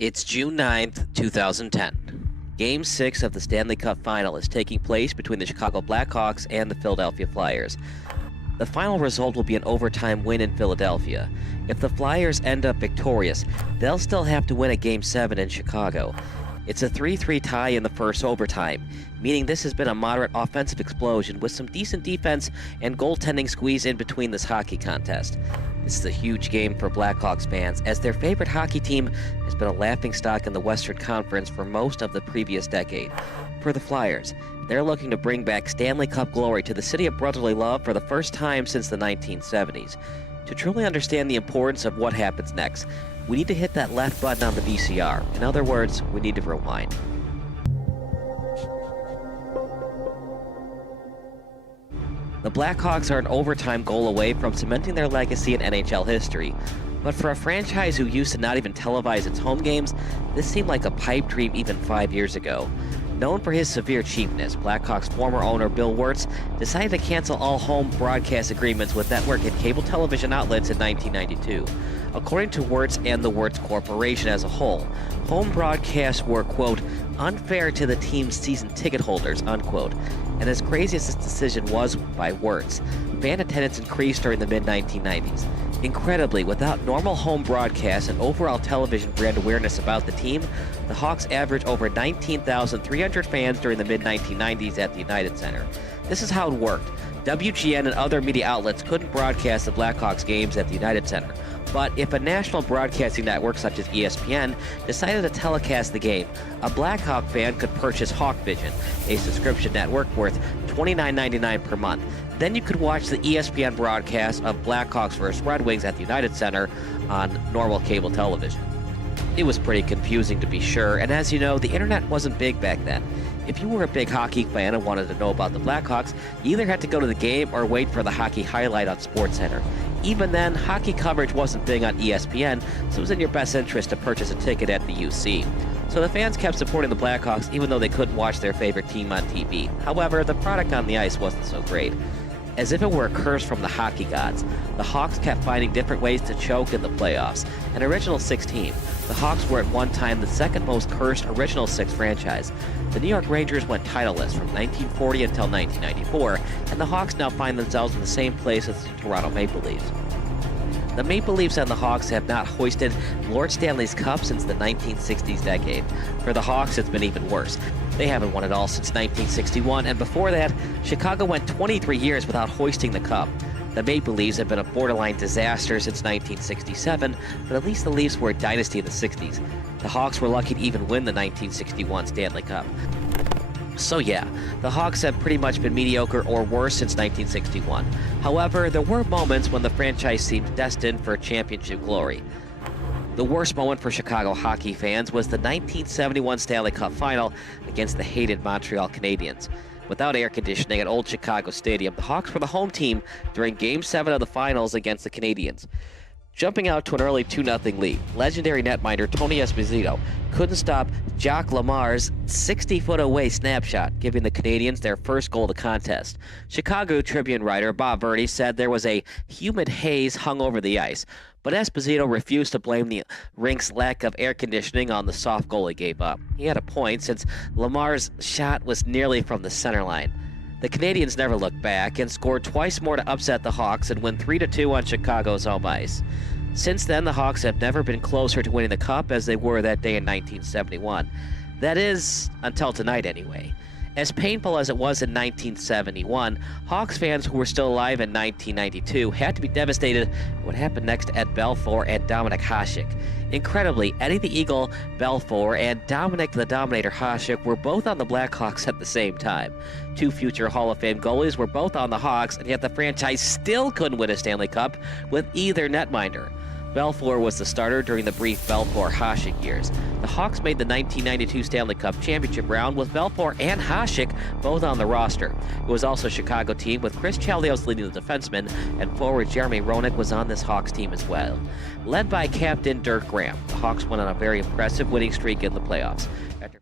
It's June 9th, 2010. Game 6 of the Stanley Cup Final is taking place between the Chicago Blackhawks and the Philadelphia Flyers. The final result will be an overtime win in Philadelphia. If the Flyers end up victorious, they'll still have to win at Game 7 in Chicago. It's a 3-3 tie in the first overtime, meaning this has been a moderate offensive explosion with some decent defense and goaltending squeeze in between this hockey contest. This is a huge game for Blackhawks fans, as their favorite hockey team has been a laughingstock in the Western Conference for most of the previous decade. For the Flyers, they're looking to bring back Stanley Cup glory to the city of brotherly love for the first time since the 1970s. To truly understand the importance of what happens next, we need to hit that left button on the VCR. In other words, we need to rewind. The Blackhawks are an overtime goal away from cementing their legacy in NHL history. But for a franchise who used to not even televise its home games, this seemed like a pipe dream even 5 years ago. Known for his severe cheapness, Blackhawks former owner Bill Wirtz decided to cancel all home broadcast agreements with network and cable television outlets in 1992. According to Wirtz and the Wirtz Corporation as a whole, home broadcasts were, quote, unfair to the team's season ticket holders, unquote. And as crazy as this decision was by Wirtz, fan attendance increased during the mid-1990s. Incredibly, without normal home broadcasts and overall television brand awareness about the team, the Hawks averaged over 19,300 fans during the mid-1990s at the United Center. This is how it worked. WGN and other media outlets couldn't broadcast the Blackhawks games at the United Center. But if a national broadcasting network such as ESPN decided to telecast the game, a Blackhawk fan could purchase HawkVision, a subscription network worth $29.99 per month. Then you could watch the ESPN broadcast of Blackhawks vs. Red Wings at the United Center on normal cable television. It was pretty confusing, to be sure, and as you know, the internet wasn't big back then. If you were a big hockey fan and wanted to know about the Blackhawks, you either had to go to the game or wait for the hockey highlight on SportsCenter. Even then, hockey coverage wasn't big on ESPN, so it was in your best interest to purchase a ticket at the UC. So the fans kept supporting the Blackhawks even though they couldn't watch their favorite team on TV. However, the product on the ice wasn't so great. As if it were a curse from the hockey gods, the Hawks kept finding different ways to choke in the playoffs. An original six team, the Hawks were at one time the second most cursed original six franchise. The New York Rangers went titleless from 1940 until 1994, and the Hawks now find themselves in the same place as the Toronto Maple Leafs. The Maple Leafs and the Hawks have not hoisted Lord Stanley's Cup since the 1960s decade. For the Hawks, it's been even worse. They haven't won it all since 1961, and before that, Chicago went 23 years without hoisting the Cup. The Maple Leafs have been a borderline disaster since 1967, but at least the Leafs were a dynasty in the 60s. The Hawks were lucky to even win the 1961 Stanley Cup. So yeah, the Hawks have pretty much been mediocre or worse since 1961. However, there were moments when the franchise seemed destined for championship glory. The worst moment for Chicago hockey fans was the 1971 Stanley Cup Final against the hated Montreal Canadiens. Without air conditioning at Old Chicago Stadium, the Hawks were the home team during Game 7 of the Finals against the Canadiens. Jumping out to an early 2-0 lead, legendary netminder Tony Esposito couldn't stop Jacques Lamar's 60-foot-away snapshot, giving the Canadiens their first goal of the contest. Chicago Tribune writer Bob Verdi said there was a humid haze hung over the ice, but Esposito refused to blame the rink's lack of air conditioning on the soft goal he gave up. He had a point, since Lamar's shot was nearly from the center line. The Canadiens never looked back and scored twice more to upset the Hawks and win 3-2 on Chicago's home ice. Since then, the Hawks have never been closer to winning the Cup as they were that day in 1971. That is, until tonight anyway. As painful as it was in 1971, Hawks fans who were still alive in 1992 had to be devastated at what happened next to Ed Belfour and Dominik Hasek. Incredibly, Eddie the Eagle Belfour and Dominik the Dominator Hasek were both on the Blackhawks at the same time. Two future Hall of Fame goalies were both on the Hawks, and yet the franchise still couldn't win a Stanley Cup with either netminder. Belfour was the starter during the brief Belfour-Hasek years. The Hawks made the 1992 Stanley Cup championship round with Belfour and Hasek both on the roster. It was also a Chicago team with Chris Chelios leading the defensemen, and forward Jeremy Roenick was on this Hawks team as well. Led by captain Dirk Graham, the Hawks went on a very impressive winning streak in the playoffs. After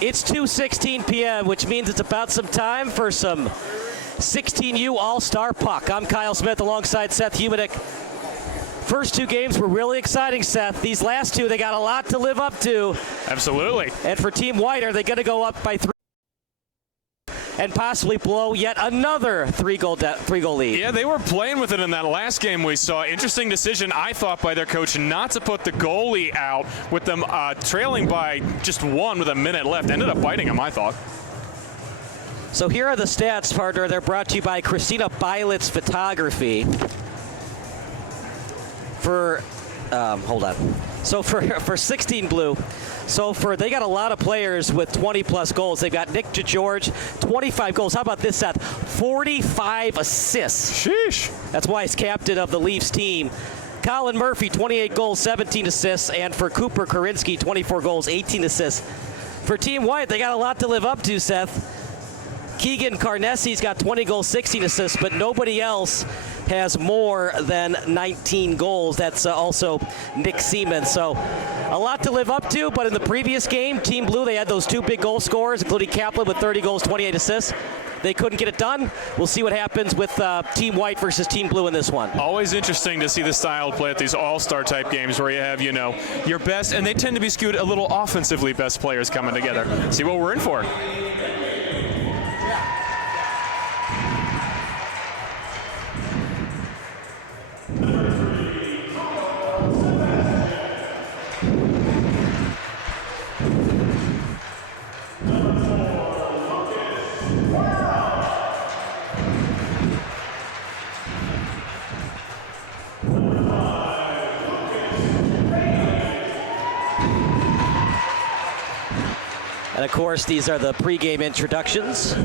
It's 2:16 p.m., which means it's about some time for some 16U All-Star Puck. I'm Kyle Smith alongside Seth Humanick. First two games were really exciting, Seth. These last two, they got a lot to live up to. Absolutely. And for Team White, are they going to go up by 3 and possibly blow yet another three-goal lead? Yeah, they were playing with it in that last game we saw. Interesting decision, I thought, by their coach not to put the goalie out with them trailing by just one with a minute left. Ended up biting them, I thought. So here are the stats, partner. They're brought to you by Christina Beilett's Photography. For, hold on. So for 16 Blue, they got a lot of players with 20-plus goals. They've got Nick DeGeorge, 25 goals. How about this, Seth? 45 assists. Sheesh. That's why he's captain of the Leafs team. Colin Murphy, 28 goals, 17 assists. And for Cooper Karinsky, 24 goals, 18 assists. For Team White, they got a lot to live up to, Seth. Keegan Carnesi's got 20 goals, 16 assists, but nobody else has more than 19 goals. That's also Nick Seaman. So a lot to live up to, but in the previous game, Team Blue, they had those two big goal scorers, including Kaplan with 30 goals, 28 assists. They couldn't get it done. We'll see what happens with Team White versus Team Blue in this one. Always interesting to see the style play at these all-star type games where you have, your best, and they tend to be skewed a little offensively best players coming together. See what we're in for. And of course, these are the pregame introductions.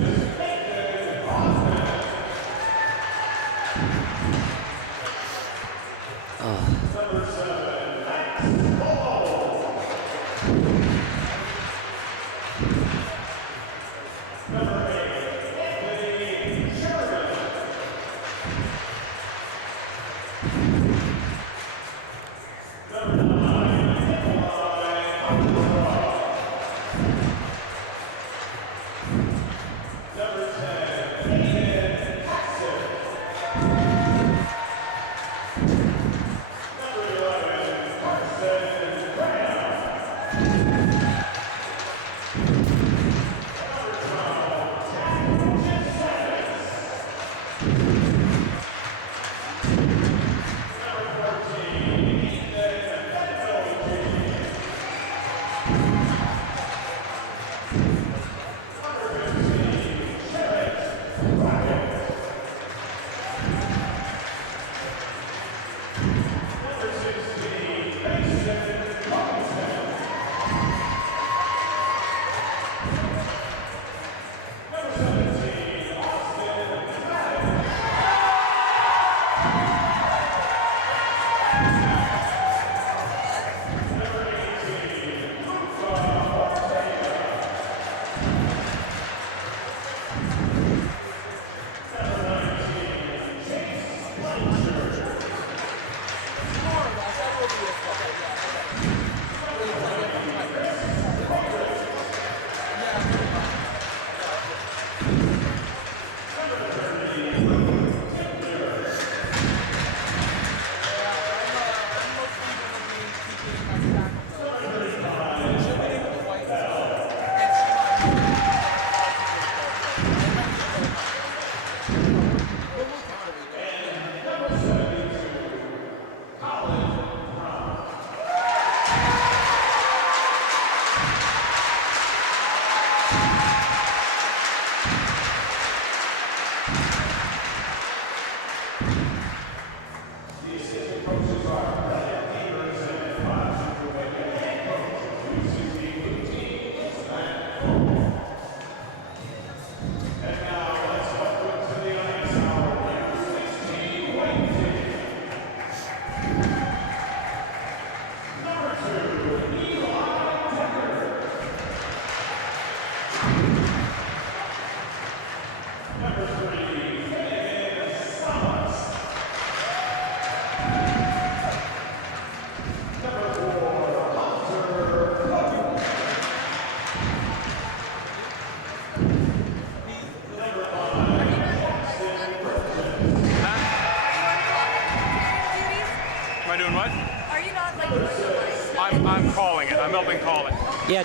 Yeah.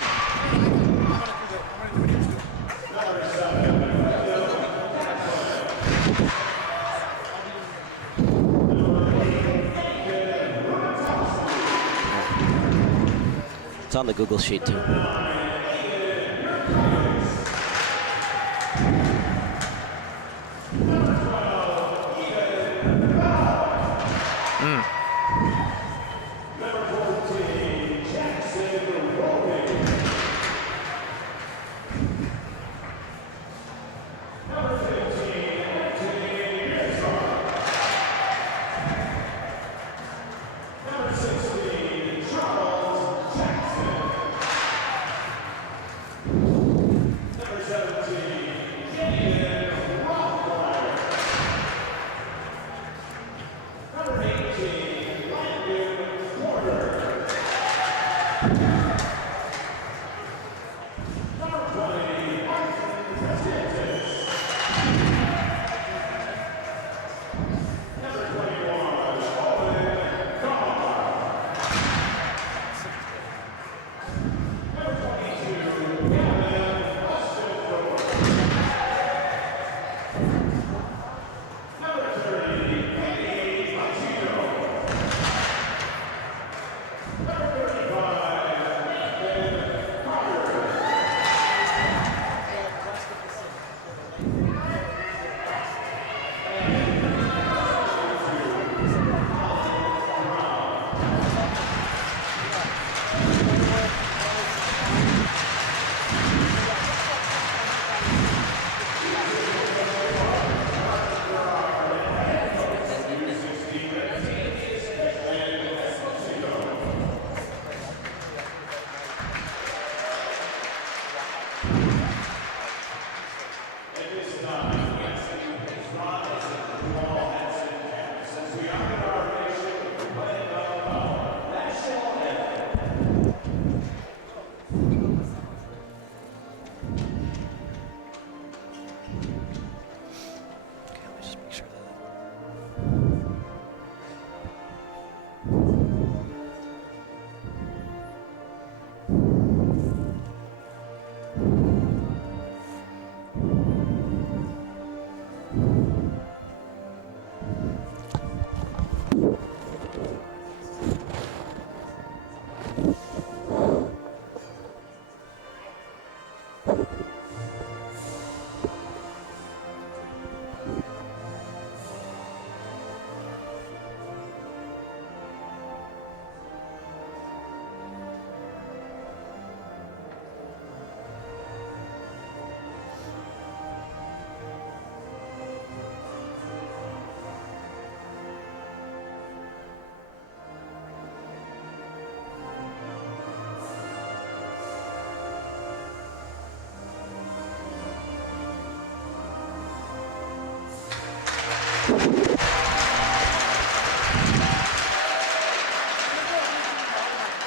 It's on the Google sheet too.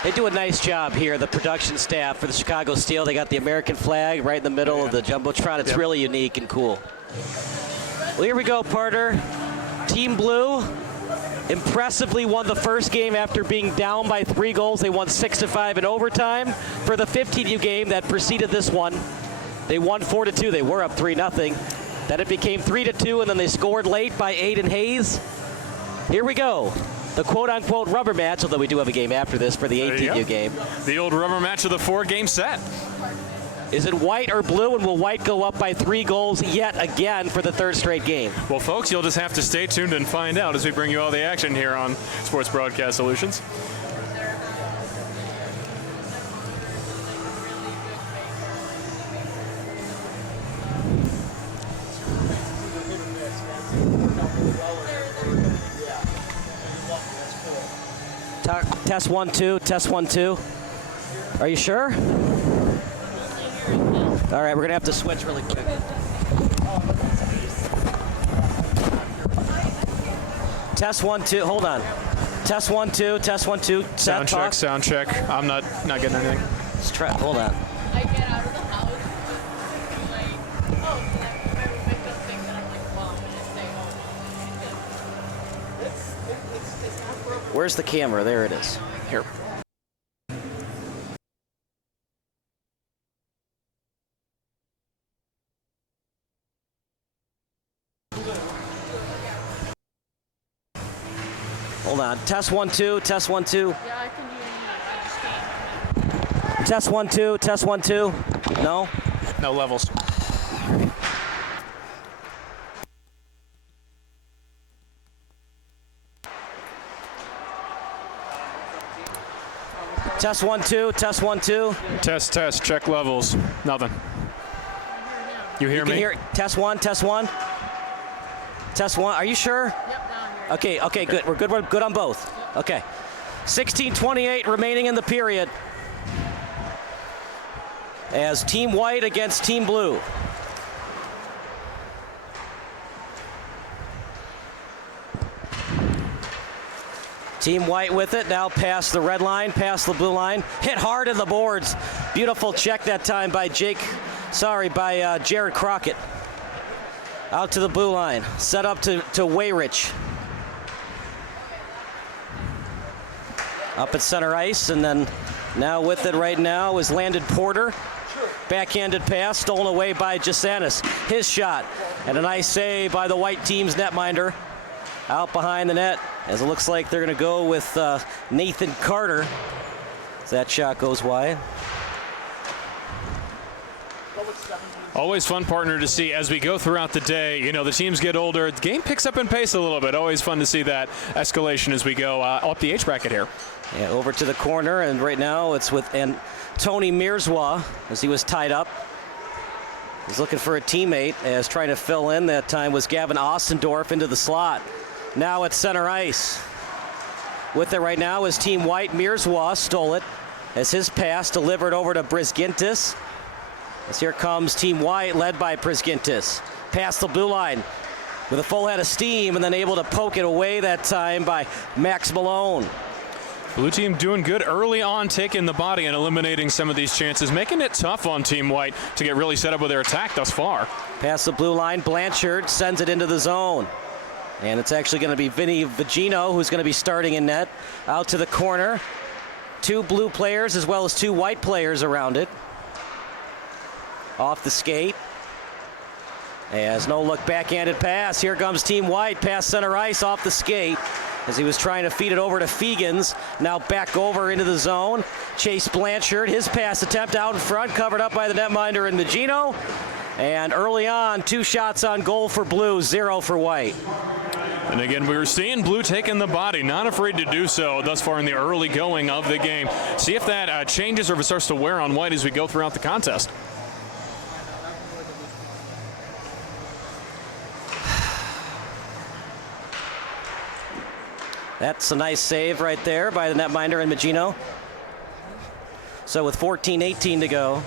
They do a nice job here, the production staff for the Chicago Steel. They got the American flag right in the middle of the Jumbotron. It's really unique and cool. Well, here we go, partner. Team Blue impressively won the first game after being down by 3 goals. They won 6-5 in overtime. For the 15U game that preceded this one, they won 4-2. They were up 3-0. Then it became 3-2, and then they scored late by Aiden Hayes. Here we go. The quote-unquote rubber match, although we do have a game after this for the 18U game. The old rubber match of the 4-game set. Is it white or blue, and will white go up by 3 goals yet again for the 3rd straight game? Well, folks, you'll just have to stay tuned and find out as we bring you all the action here on Sports Broadcast Solutions. Test 1 2, test 1 2. Are you sure? All right, we're gonna have to switch really quick. Test 1 2. Hold on. Test 1 2. Test 1 2. Sound check. Sound check. I'm not getting anything. Let's try. Hold on. I get out of the house and like, oh, so that my roommate just thinks that I'm like, well, I'm gonna stay home. It's not broken. Where's the camera? There it is. Here. Hold on. Test 1 2. Test 1 2. Yeah, I can hear you. I just can't. Test 1 2. Test 1 2. No. No levels. Test 1 2. Test 1 2. Test. Check levels. Nothing. You hear me? Test 1. Test 1. Test 1. Are you sure? Yep, now I'm here. Okay, good. We're good. We're good on both. Okay. 16:28 remaining in the period. As Team White against Team Blue. Team White with it, now past the red line, past the blue line. Hit hard in the boards. Beautiful check that time by Jared Crockett. Out to the blue line, set up to Wayrich. Up at center ice, and then now with it right now is Landon Porter. Backhanded pass, stolen away by Jasanis. His shot, and a nice save by the White team's netminder. Out behind the net, as it looks like they're going to go with Nathan Carter. As that shot goes wide. Always fun partner to see as we go throughout the day. You know, the teams get older. The game picks up in pace a little bit. Always fun to see that escalation as we go up the H bracket here. Yeah, over to the corner, and right now it's with Tony Mirzwa as he was tied up. He's looking for a teammate as trying to fill in. That time was Gavin Ostendorf into the slot. Now at center ice. With it right now is Team White. Mirzwa stole it as his pass delivered over to Brisgintis. As here comes Team White led by Brisgintis. Past the blue line with a full head of steam, and then able to poke it away that time by Max Malone. Blue team doing good early on, taking the body and eliminating some of these chances, making it tough on Team White to get really set up with their attack thus far. Past the blue line, Blanchard sends it into the zone. And it's actually going to be Vinny Vigino who's going to be starting in net. Out to the corner. 2 blue players as well as 2 white players around it. Off the skate. As no look backhanded pass. Here comes Team White past center ice off the skate. As he was trying to feed it over to Fegans. Now back over into the zone. Chase Blanchard, his pass attempt out in front, covered up by the netminder in Vigino. And early on, 2 shots on goal for Blue, 0 for White. And again, we were seeing Blue taking the body, not afraid to do so thus far in the early going of the game. See if that changes or if it starts to wear on White as we go throughout the contest. That's a nice save right there by the netminder and Magino. So with 14:18 to go.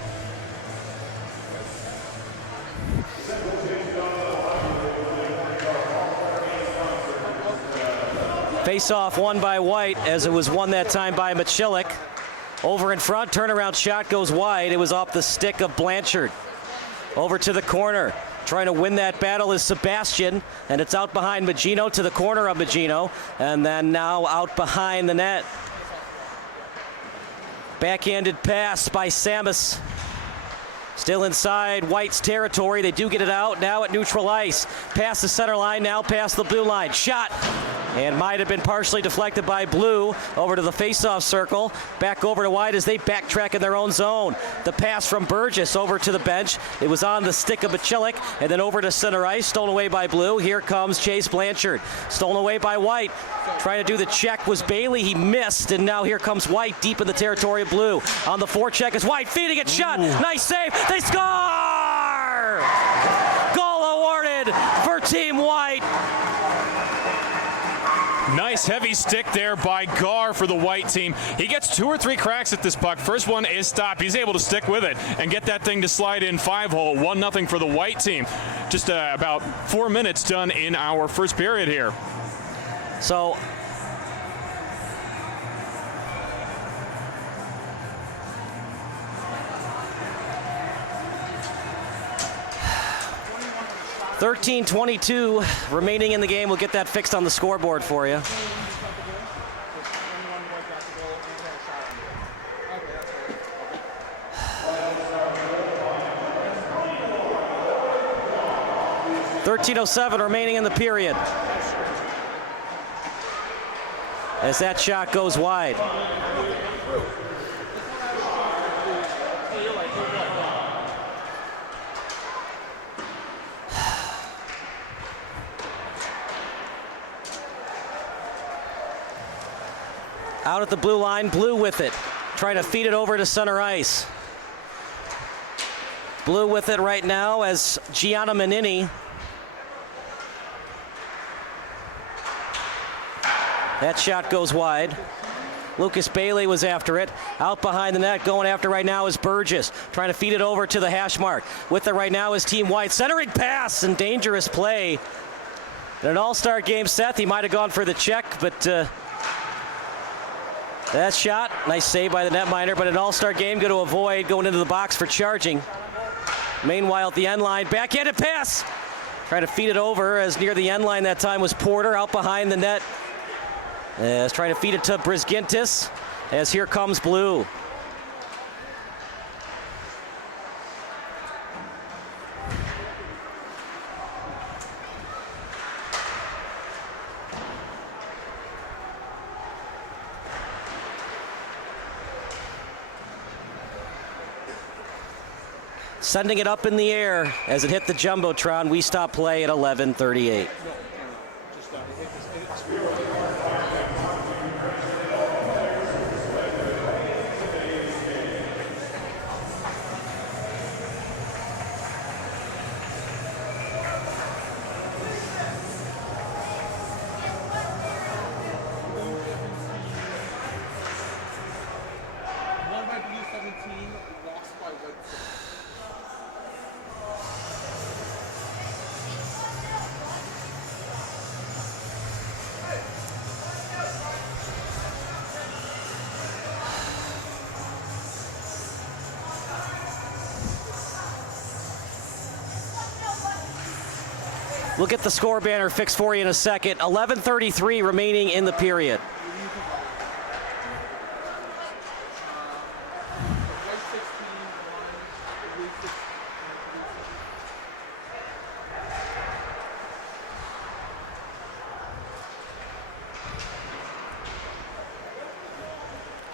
Face-off won by White, as it was won that time by Machilik. Over in front, turnaround shot goes wide. It was off the stick of Blanchard. Over to the corner. Trying to win that battle is Sebastian, and it's out behind Magino to the corner of Magino, and then now out behind the net. Backhanded pass by Samus. Still inside White's territory. They do get it out now at neutral ice. Past the center line, now past the blue line. Shot. And might have been partially deflected by Blue over to the face-off circle. Back over to White as they backtrack in their own zone. The pass from Burgess over to the bench. It was on the stick of Machilik, and then over to center ice, stolen away by Blue. Here comes Chase Blanchard, stolen away by White. Trying to do the check was Bailey. He missed, and now here comes White deep in the territory of Blue. On the forecheck is White, feeding it, shot. Nice save. They score! Goal awarded for Team White. Nice heavy stick there by Gar for the White team. He gets 2 or 3 cracks at this puck. First one is stopped. He's able to stick with it and get that thing to slide in 5-hole. 1-0 for the White team. Just about 4 minutes done in our first period here. So 13:22 remaining in the game. We'll get that fixed on the scoreboard for you. .13:07 remaining in the period. as that shot goes wide. Out at the blue line, Blue with it, trying to feed it over to center ice. Blue with it right now as Gianna Manini. That shot goes wide. Lucas Bailey was after it. Out behind the net, going after right now is Burgess, trying to feed it over to the hash mark. With it right now is Team White. Centering pass and dangerous play. In an all-star game, Seth, he might have gone for the check, but that shot, nice save by the netminder, but an all-star game going to avoid going into the box for charging. Meanwhile, at the end line, backhanded pass. Trying to feed it over as near the end line that time was Porter out behind the net. As trying to feed it to Brisgintis as here comes Blue. Sending it up in the air as it hit the Jumbotron. We stop play at 11:38. We'll get the score banner fixed for you in a second. 11:33 remaining in the period.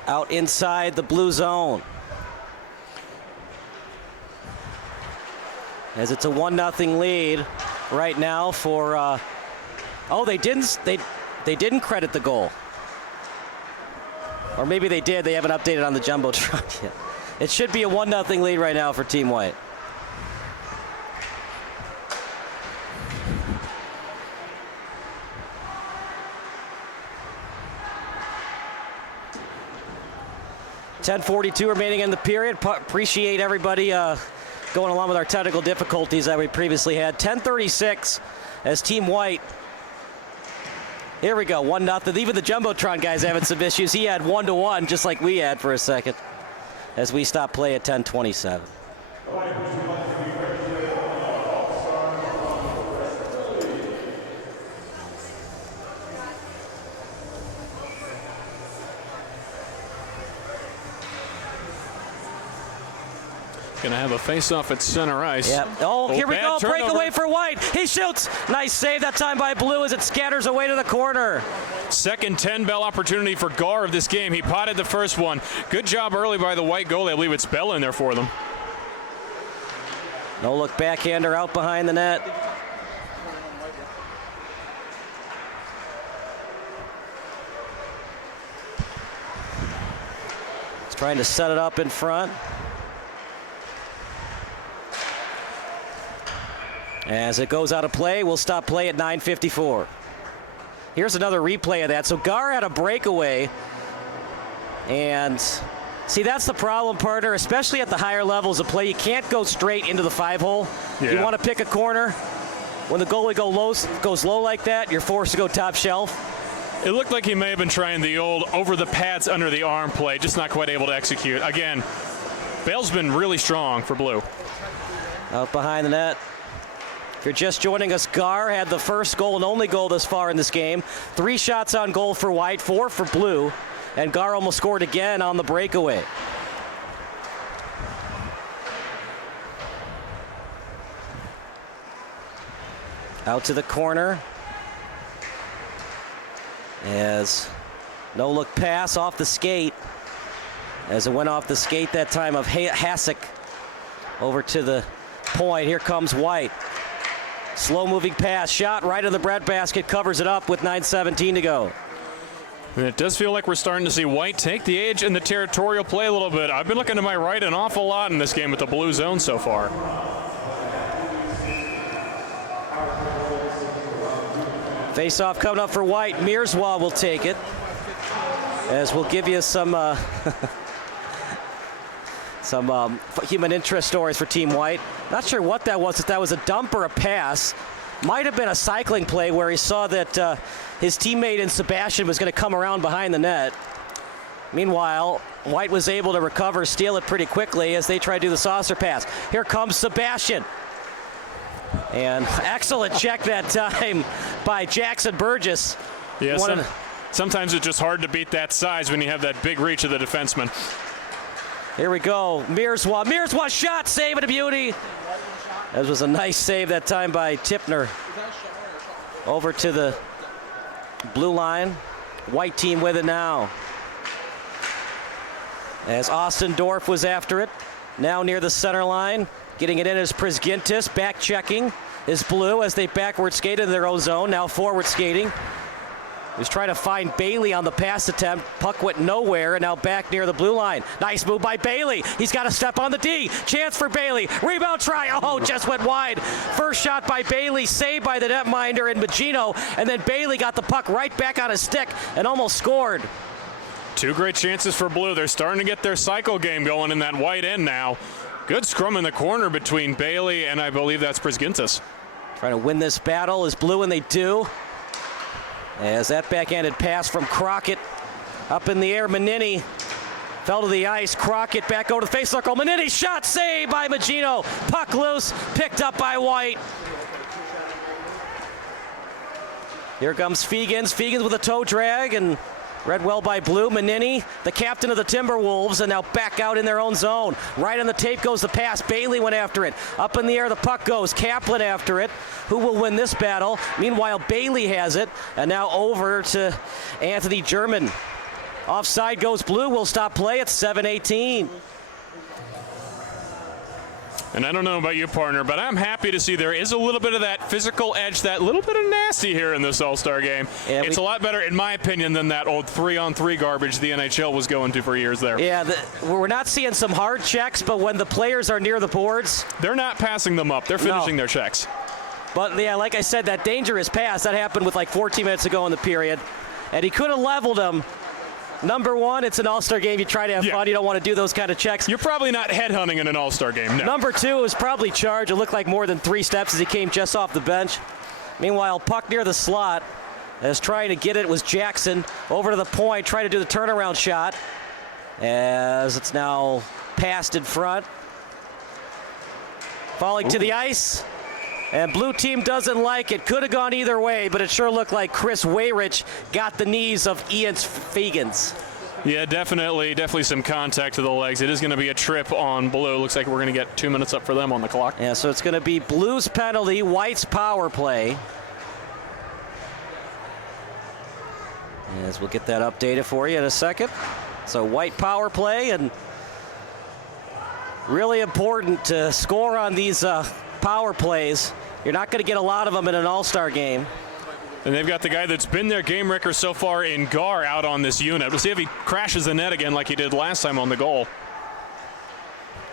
Out inside the blue zone. As it's a 1-0 lead right now for, oh, they didn't credit the goal. Or maybe they did, they haven't updated on the Jumbotron yet. It should be a 1-0 lead right now for Team White. .10:42 remaining in the period. Appreciate everybody going along with our technical difficulties that we previously had. 10:36 as Team White. Here we go, 1-0. Even the Jumbotron guy's having some issues. He had 1-1, just like we had for a second, as we stop play at 10:27. Going to have a face-off at center ice. Yep. Oh, here we go. Turnover. Breakaway for White. He shoots. Nice save that time by Blue as it scatters away to the corner. Second 10-bell opportunity for Gar of this game. He potted the first one. Good job early by the White goalie. I believe it's Bell in there for them. No look backhander out behind the net. He's trying to set it up in front. As it goes out of play, we'll stop play at 9:54. Here's another replay of that. So Gar had a breakaway. And see, that's the problem, partner, especially at the higher levels of play. You can't go straight into the 5-hole. Yeah. You want to pick a corner. When the goalie goes low like that, you're forced to go top shelf. It looked like he may have been trying the old over the pads under the arm play, just not quite able to execute. Again, Bell's been really strong for Blue. Out behind the net. If you're just joining us, Gar had the first goal and only goal this far in this game. 3 shots on goal for White, 4 for Blue. And Gar almost scored again on the breakaway. Out to the corner. As No-look pass off the skate. As it went off the skate that time of Hasek over to the point. Here comes White. Slow-moving pass, shot right in the breadbasket, covers it up with 9:17 to go. And it does feel like we're starting to see White take the edge in the territorial play a little bit. I've been looking to my right an awful lot in this game with the blue zone so far. Face-off coming up for White. Mearswa will take it. As we'll give you some human interest stories for Team White. Not sure what that was, if that was a dump or a pass. Might have been a cycling play where he saw that his teammate in Sebastian was going to come around behind the net. Meanwhile, White was able to recover, steal it pretty quickly as they try to do the saucer pass. Here comes Sebastian. And excellent check that time by Jackson Burgess. Yeah, sometimes it's just hard to beat that size when you have that big reach of the defenseman. Here we go. Mearswa shot, save it a beauty. That was a nice save that time by Tipner. Over to the blue line. White team with it now. As Austin Dorff was after it. Now near the center line. Getting it in is Prisgintis. Back checking is Blue as they backward skate in their own zone. Now forward skating. He's trying to find Bailey on the pass attempt. Puck went nowhere, and now back near the blue line. Nice move by Bailey. He's got to step on the D. Chance for Bailey. Rebound try. Oh, just went wide. First shot by Bailey, saved by the netminder and Magino, and then Bailey got the puck right back on his stick and almost scored. Two great chances for Blue. They're starting to get their cycle game going in that White end now. Good scrum in the corner between Bailey and I believe that's Prisgintis. Trying to win this battle is Blue, and they do. As that backhanded pass from Crockett up in the air, Manini fell to the ice. Crockett back over to the face circle. Manini shot, saved by Magino. Puck loose, picked up by White. Here comes Fegans. Fegans with a toe drag and read well by Blue. Manini, the captain of the Timberwolves, and now back out in their own zone. Right on the tape goes the pass. Bailey went after it. Up in the air the puck goes. Kaplan after it. Who will win this battle? Meanwhile, Bailey has it. And now over to Anthony German. Offside goes Blue. Will stop play at 7:18. And I don't know about you, partner, but I'm happy to see there is a little bit of that physical edge, that little bit of nasty here in this All-Star game. Yeah, it's a lot better, in my opinion, than that old 3-on-3 garbage the NHL was going to for years there. Yeah, we're not seeing some hard checks, but when the players are near the boards, they're not passing them up. They're finishing their checks. But, yeah, like I said, that dangerous pass, that happened with like 14 minutes ago in the period, and he could have leveled him. Number one, it's an All-Star game. You try to have fun. You don't want to do those kind of checks. You're probably not headhunting in an All-Star game, no. Number two was probably charged. It looked like more than 3 steps as he came just off the bench. Meanwhile, puck near the slot. As trying to get it was Jackson. Over to the point, trying to do the turnaround shot. As it's now passed in front. Falling to the ice. And blue team doesn't like it. Could have gone either way, but it sure looked like Chris Wayrich got the knees of Ian Fegans. Yeah, definitely some contact to the legs. It is going to be a trip on Blue. Looks like we're going to get 2 minutes up for them on the clock. Yeah, so it's going to be Blue's penalty, White's power play. As we'll get that updated for you in a second. So White power play, and really important to score on these power plays. You're not going to get a lot of them in an All-Star game. And they've got the guy that's been their game wrecker so far in Gar out on this unit. We'll see if he crashes the net again like he did last time on the goal.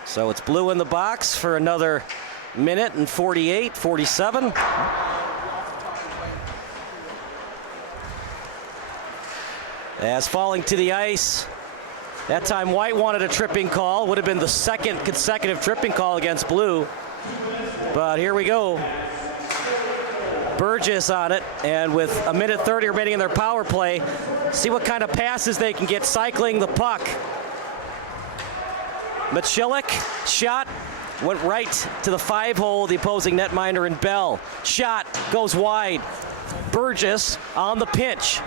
So it's Blue in the box for another minute and 48, 47. As falling to the ice. That time White wanted a tripping call. Would have been the second consecutive tripping call against Blue. But here we go. Burgess on it, and with a minute 30 remaining in their power play, see what kind of passes they can get cycling the puck. Machilik, shot, went right to the 5-hole, the opposing netminder and Bell. Shot goes wide. Burgess on the pinch.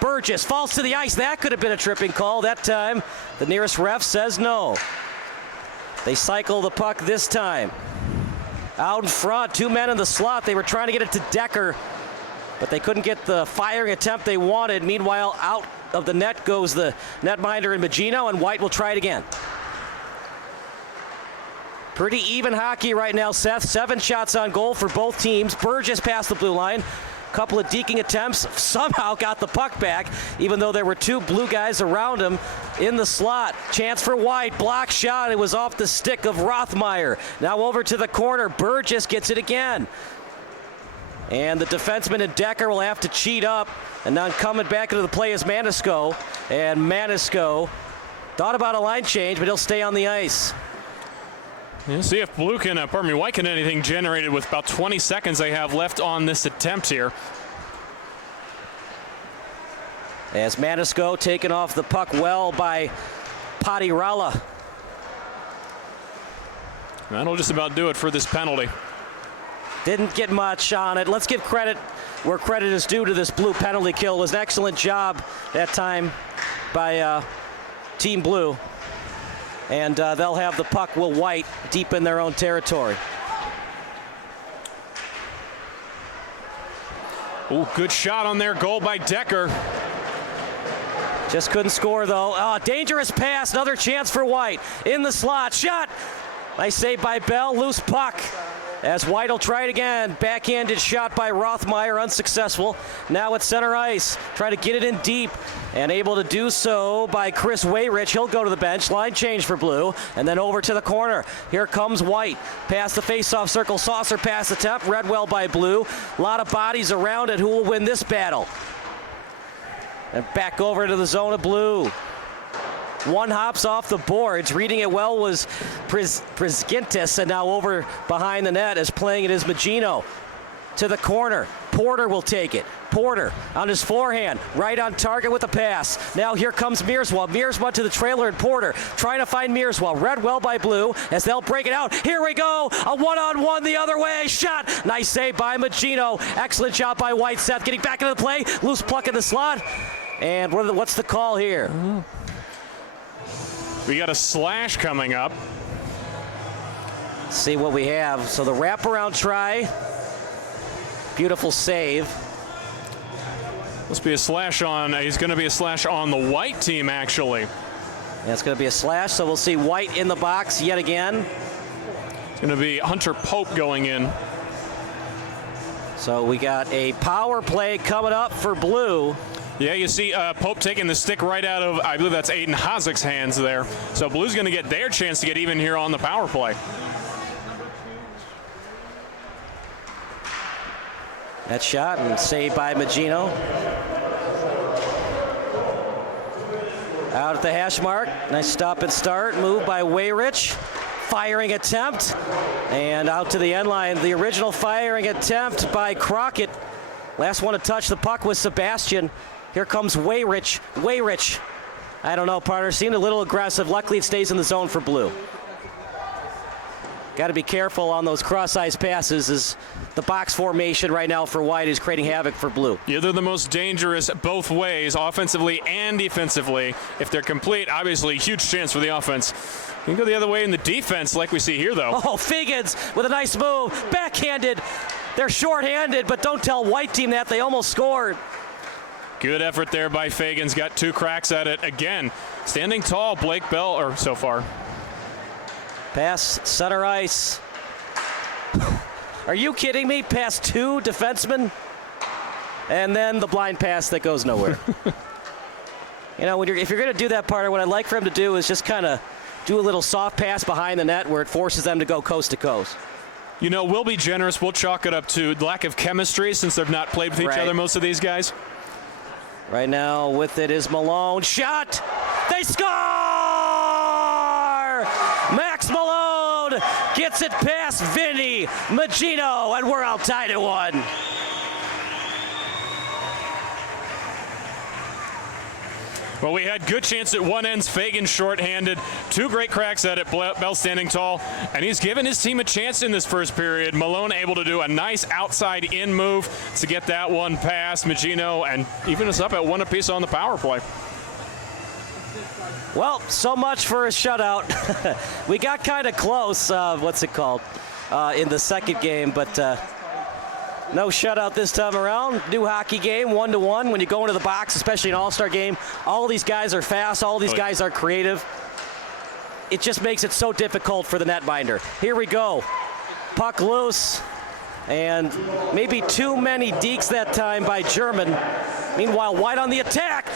Burgess falls to the ice. That could have been a tripping call. That time, the nearest ref says no. They cycle the puck this time. Out in front, 2 men in the slot. They were trying to get it to Decker. but they couldn't get the firing attempt they wanted. Meanwhile, out of the net goes the netminder in Magino, and White will try it again. Pretty even hockey right now, Seth. 7 shots on goal for both teams. Burgess past the blue line. Couple of deking attempts, somehow got the puck back, even though there were 2 blue guys around him in the slot. Chance for White, block shot, it was off the stick of Rothmeyer. Now over to the corner, Burgess gets it again. And the defenseman and Decker will have to cheat up, and now coming back into the play is Manisco. And Manisco thought about a line change, but he'll stay on the ice. Yeah, see if White can anything generated with about 20 seconds they have left on this attempt here. As Manisco taken off the puck well by Patirala. That'll just about do it for this penalty. Didn't get much on it. Let's give credit where credit is due to this blue penalty kill. It was an excellent job that time by Team Blue. And they'll have the puck, Will White, deep in their own territory. Oh, good shot on their goal by Decker. Just couldn't score, though. Dangerous pass, another chance for White. In the slot, shot. Nice save by Bell, loose puck. As White will try it again. Backhanded shot by Rothmeyer, unsuccessful. Now at center ice, trying to get it in deep, and able to do so by Chris Wayrich. He'll go to the bench, line change for Blue, and then over to the corner. Here comes White, past the face-off circle, saucer pass attempt, read well by Blue. A lot of bodies around it. Who will win this battle? And back over to the zone of Blue. One hops off the boards. Reading it well was Prisgintis, and now over behind the net as playing it is Magino. To the corner. Porter will take it. Porter on his forehand, right on target with the pass. Now here comes Mearswell. Mearswell to the trailer, and Porter trying to find Mearswell. Read well by Blue as they'll break it out. Here we go. A one-on-one the other way. Shot. Nice save by Magino. Excellent shot by White. Seth getting back into the play. Loose puck in the slot. And what's the call here? We got a slash coming up. See what we have. So the wraparound try. Beautiful save. Must be a slash on, he's going to be a slash on the White team, actually. Yeah, it's going to be a slash, so we'll see White in the box yet again. It's going to be Hunter Pope going in. So we got a power play coming up for Blue. Yeah, you see Pope taking the stick right out of, I believe that's Aiden Hazek's hands there. So Blue's going to get their chance to get even here on the power play. That shot and saved by Magino. Out at the hash mark. Nice stop and start. Move by Wayrich. Firing attempt. And out to the end line. The original firing attempt by Crockett. Last one to touch the puck was Sebastian. Here comes Wayrich. Wayrich. I don't know, partner. Seemed a little aggressive. Luckily, it stays in the zone for Blue. Got to be careful on those cross-ice passes as the box formation right now for White is creating havoc for Blue. Yeah, they're the most dangerous both ways, offensively and defensively. If they're complete, obviously, huge chance for the offense. You can go the other way in the defense like we see here, though. Oh, Figgins with a nice move. Backhanded. They're short-handed, but don't tell White team that. They almost scored. Good effort there by Fagans. Got 2 cracks at it again. Standing tall, Blake Bell, or so far. Pass center ice. Are you kidding me? Pass 2 defensemen, and then the blind pass that goes nowhere. You know, if you're going to do that, partner, what I'd like for him to do is just kind of do a little soft pass behind the net where it forces them to go coast to coast. You know, we'll be generous. We'll chalk it up to lack of chemistry since they've not played with each other, most of these guys. Right now with it is Malone. Shot! They score! Max Malone gets it past Vinny Magino, and we're all tied at 1. Well, we had good chance at one end. Fagan shorthanded. 2 great cracks at it. Bell standing tall. And he's given his team a chance in this first period. Malone able to do a nice outside in move to get that one past Magino and even us up at 1 apiece on the power play. Well, so much for a shutout. We got kind of close, in the second game, but No shutout this time around. New hockey game, 1-1. When you go into the box, especially an all-star game, all these guys are fast, all these guys are creative. It just makes it so difficult for the netminder. Here we go. Puck loose. And maybe too many dekes that time by German. Meanwhile, White on the attack.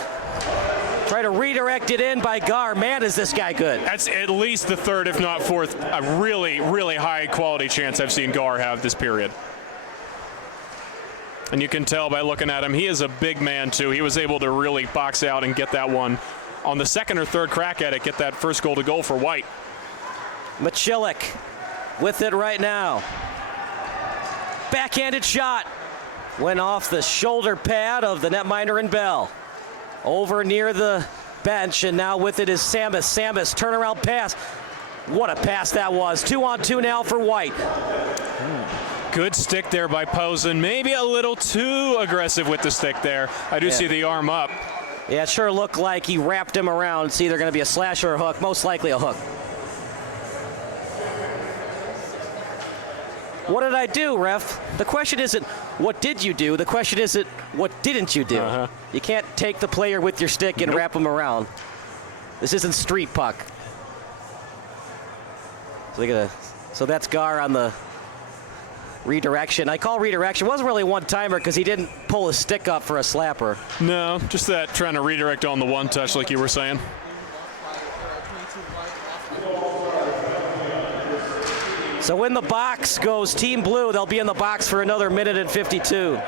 Try to redirect it in by Gar. Man, is this guy good. That's at least the third, if not fourth, a really, really high quality chance I've seen Gar have this period. And you can tell by looking at him, he is a big man too. He was able to really box out and get that one on the second or third crack at it, get that first goal to goal for White. Machilik with it right now. Backhanded shot. Went off the shoulder pad of the netminder and Bell. Over near the bench, and now with it is Samus. Samus, turnaround pass. What a pass that was. 2-on-2 now for White. Good stick there by Posen. Maybe a little too aggressive with the stick there. I do see the arm up. Yeah, it sure looked like he wrapped him around. It's either going to be a slash or a hook. Most likely a hook. What did I do, ref? The question isn't, what did you do? The question isn't, what didn't you do? You can't take the player with your stick and wrap him around. This isn't street puck. So that's Gar on the redirection. I call redirection. It wasn't really one-timer because he didn't pull his stick up for a slapper. No, just that trying to redirect on the one touch like you were saying. So in the box goes Team Blue. They'll be in the box for another minute and 52.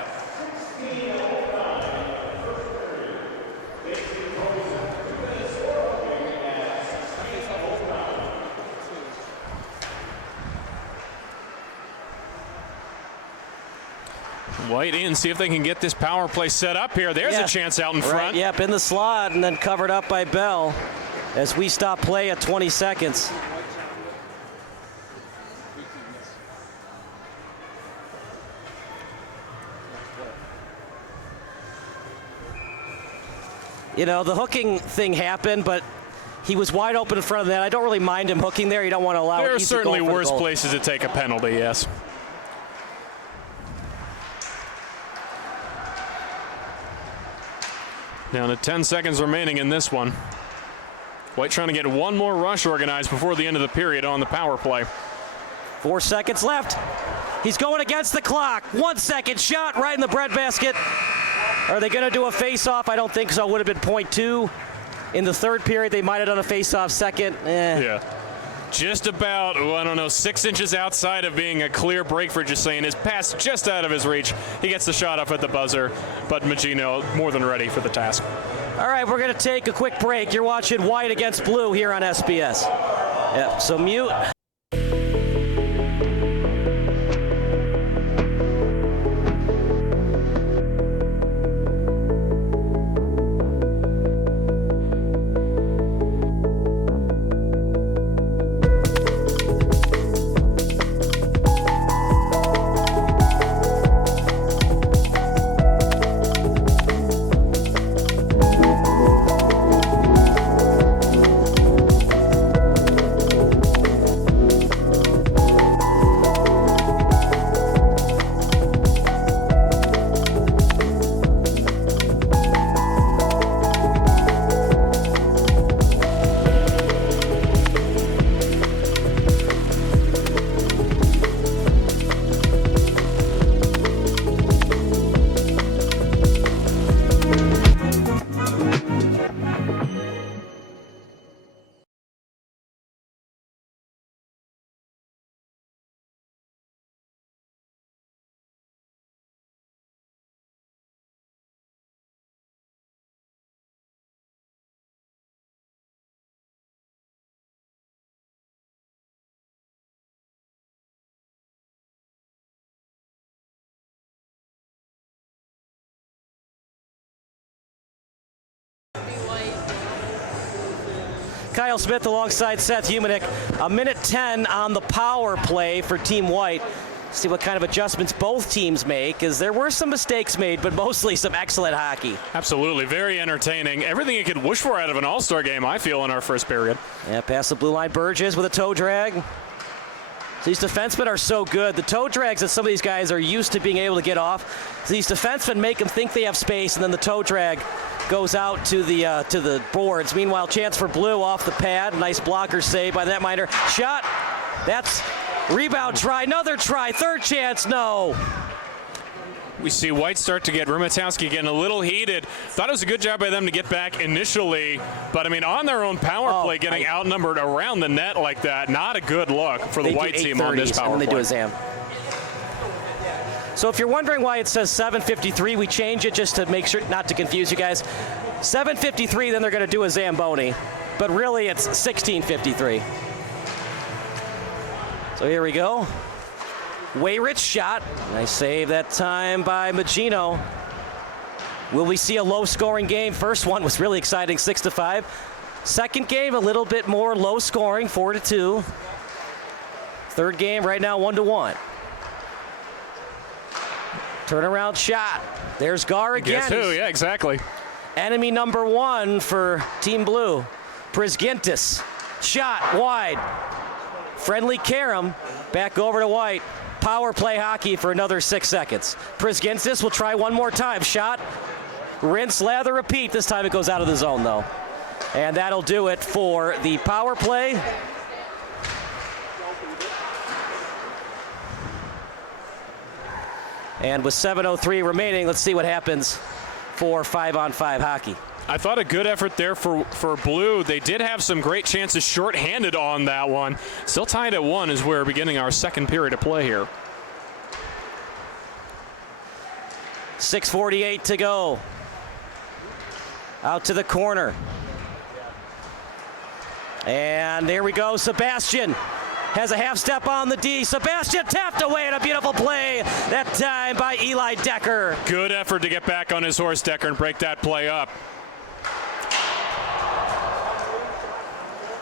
White in, see if they can get this power play set up here. There's a chance out in front. Right, yep, in the slot and then covered up by Bell as we stop play at 20 seconds. You know, the hooking thing happened, but he was wide open in front of that. I don't really mind him hooking there. You don't want to allow it. There are certainly worse places to take a penalty, yes. Down to 10 seconds remaining in this one. White trying to get one more rush organized before the end of the period on the power play. 4 seconds left. He's going against the clock. 1 second shot right in the breadbasket. Are they going to do a face-off? I don't think so. It would have been .2 in the third period. They might have done a face-off second. Yeah. Just about, I don't know, 6 inches outside of being a clear break for Jussain. His pass just out of his reach. He gets the shot up at the buzzer, but Magino more than ready for the task. All right, we're going to take a quick break. You're watching White against Blue here on SBS. Yep, so mute. Kyle Smith alongside Seth Humanick. A minute 10 on the power play for Team White. See what kind of adjustments both teams make, as there were some mistakes made, but mostly some excellent hockey. Absolutely, very entertaining. Everything you could wish for out of an all-star game, I feel, in our first period. Yeah, past the blue line, Burgess with a toe drag. These defensemen are so good. The toe drags that some of these guys are used to being able to get off. These defensemen make them think they have space, and then the toe drag goes out to the boards. Meanwhile, chance for Blue off the pad. Nice blocker save by that netminder. Shot. That's rebound try. Another try. Third chance. No. We see White start to get Rumatowski getting a little heated. Thought it was a good job by them to get back initially, but I mean, on their own power play, getting outnumbered around the net like that, not a good look for the White team on this power play. They do a Zam. So if you're wondering why it says 7:53, we change it just to make sure not to confuse you guys. 7:53, then they're going to do a Zamboni, but really it's 16:53. So here we go. Wayrich shot. Nice save that time by Magino. Will we see a low-scoring game? First one was really exciting, 6-5. Second game, a little bit more low-scoring, 4-2. Third game right now, 1-1. Turnaround shot. There's Gar again. Guess who? Yeah, exactly. Enemy number 1 for Team Blue. Prisgintis. Shot wide. Friendly Karam. Back over to White. Power play hockey for another 6 seconds. Prisgintis will try one more time. Shot. Rinse, lather, repeat. This time it goes out of the zone, though. And that'll do it for the power play. And with 7:03 remaining, let's see what happens for 5-on-5 hockey. I thought a good effort there for Blue. They did have some great chances shorthanded on that one. Still tied at 1 as we're beginning our second period of play here. 6:48 to go. Out to the corner. And there we go. Sebastian has a half step on the D. Sebastian tapped away at a beautiful play. That time by Eli Decker. Good effort to get back on his horse, Decker, and break that play up.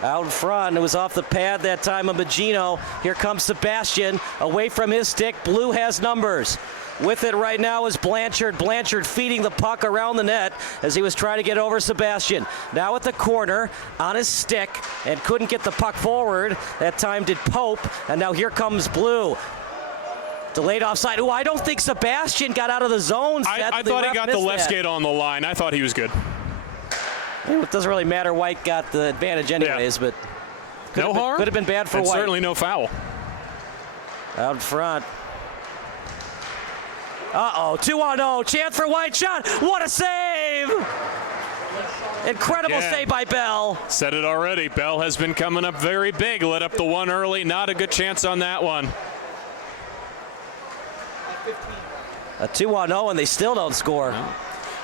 Out in front, it was off the pad that time of Magino. Here comes Sebastian, away from his stick. Blue has numbers. With it right now is Blanchard. Blanchard feeding the puck around the net as he was trying to get over Sebastian. Now at the corner, on his stick, and couldn't get the puck forward. That time did Pope, and now here comes Blue. Delayed offside. Oh, I don't think Sebastian got out of the zone. I thought he got the left skate on the line. I thought he was good. It doesn't really matter. White got the advantage anyways, but no harm. Could have been bad for and White. Certainly no foul. Out front. Uh-oh, 2-on-0. Chance for White shot. What a save! Incredible save by Bell. Said it already. Bell has been coming up very big. Let up the one early. Not a good chance on that one. A 2-on-0, and they still don't score. No.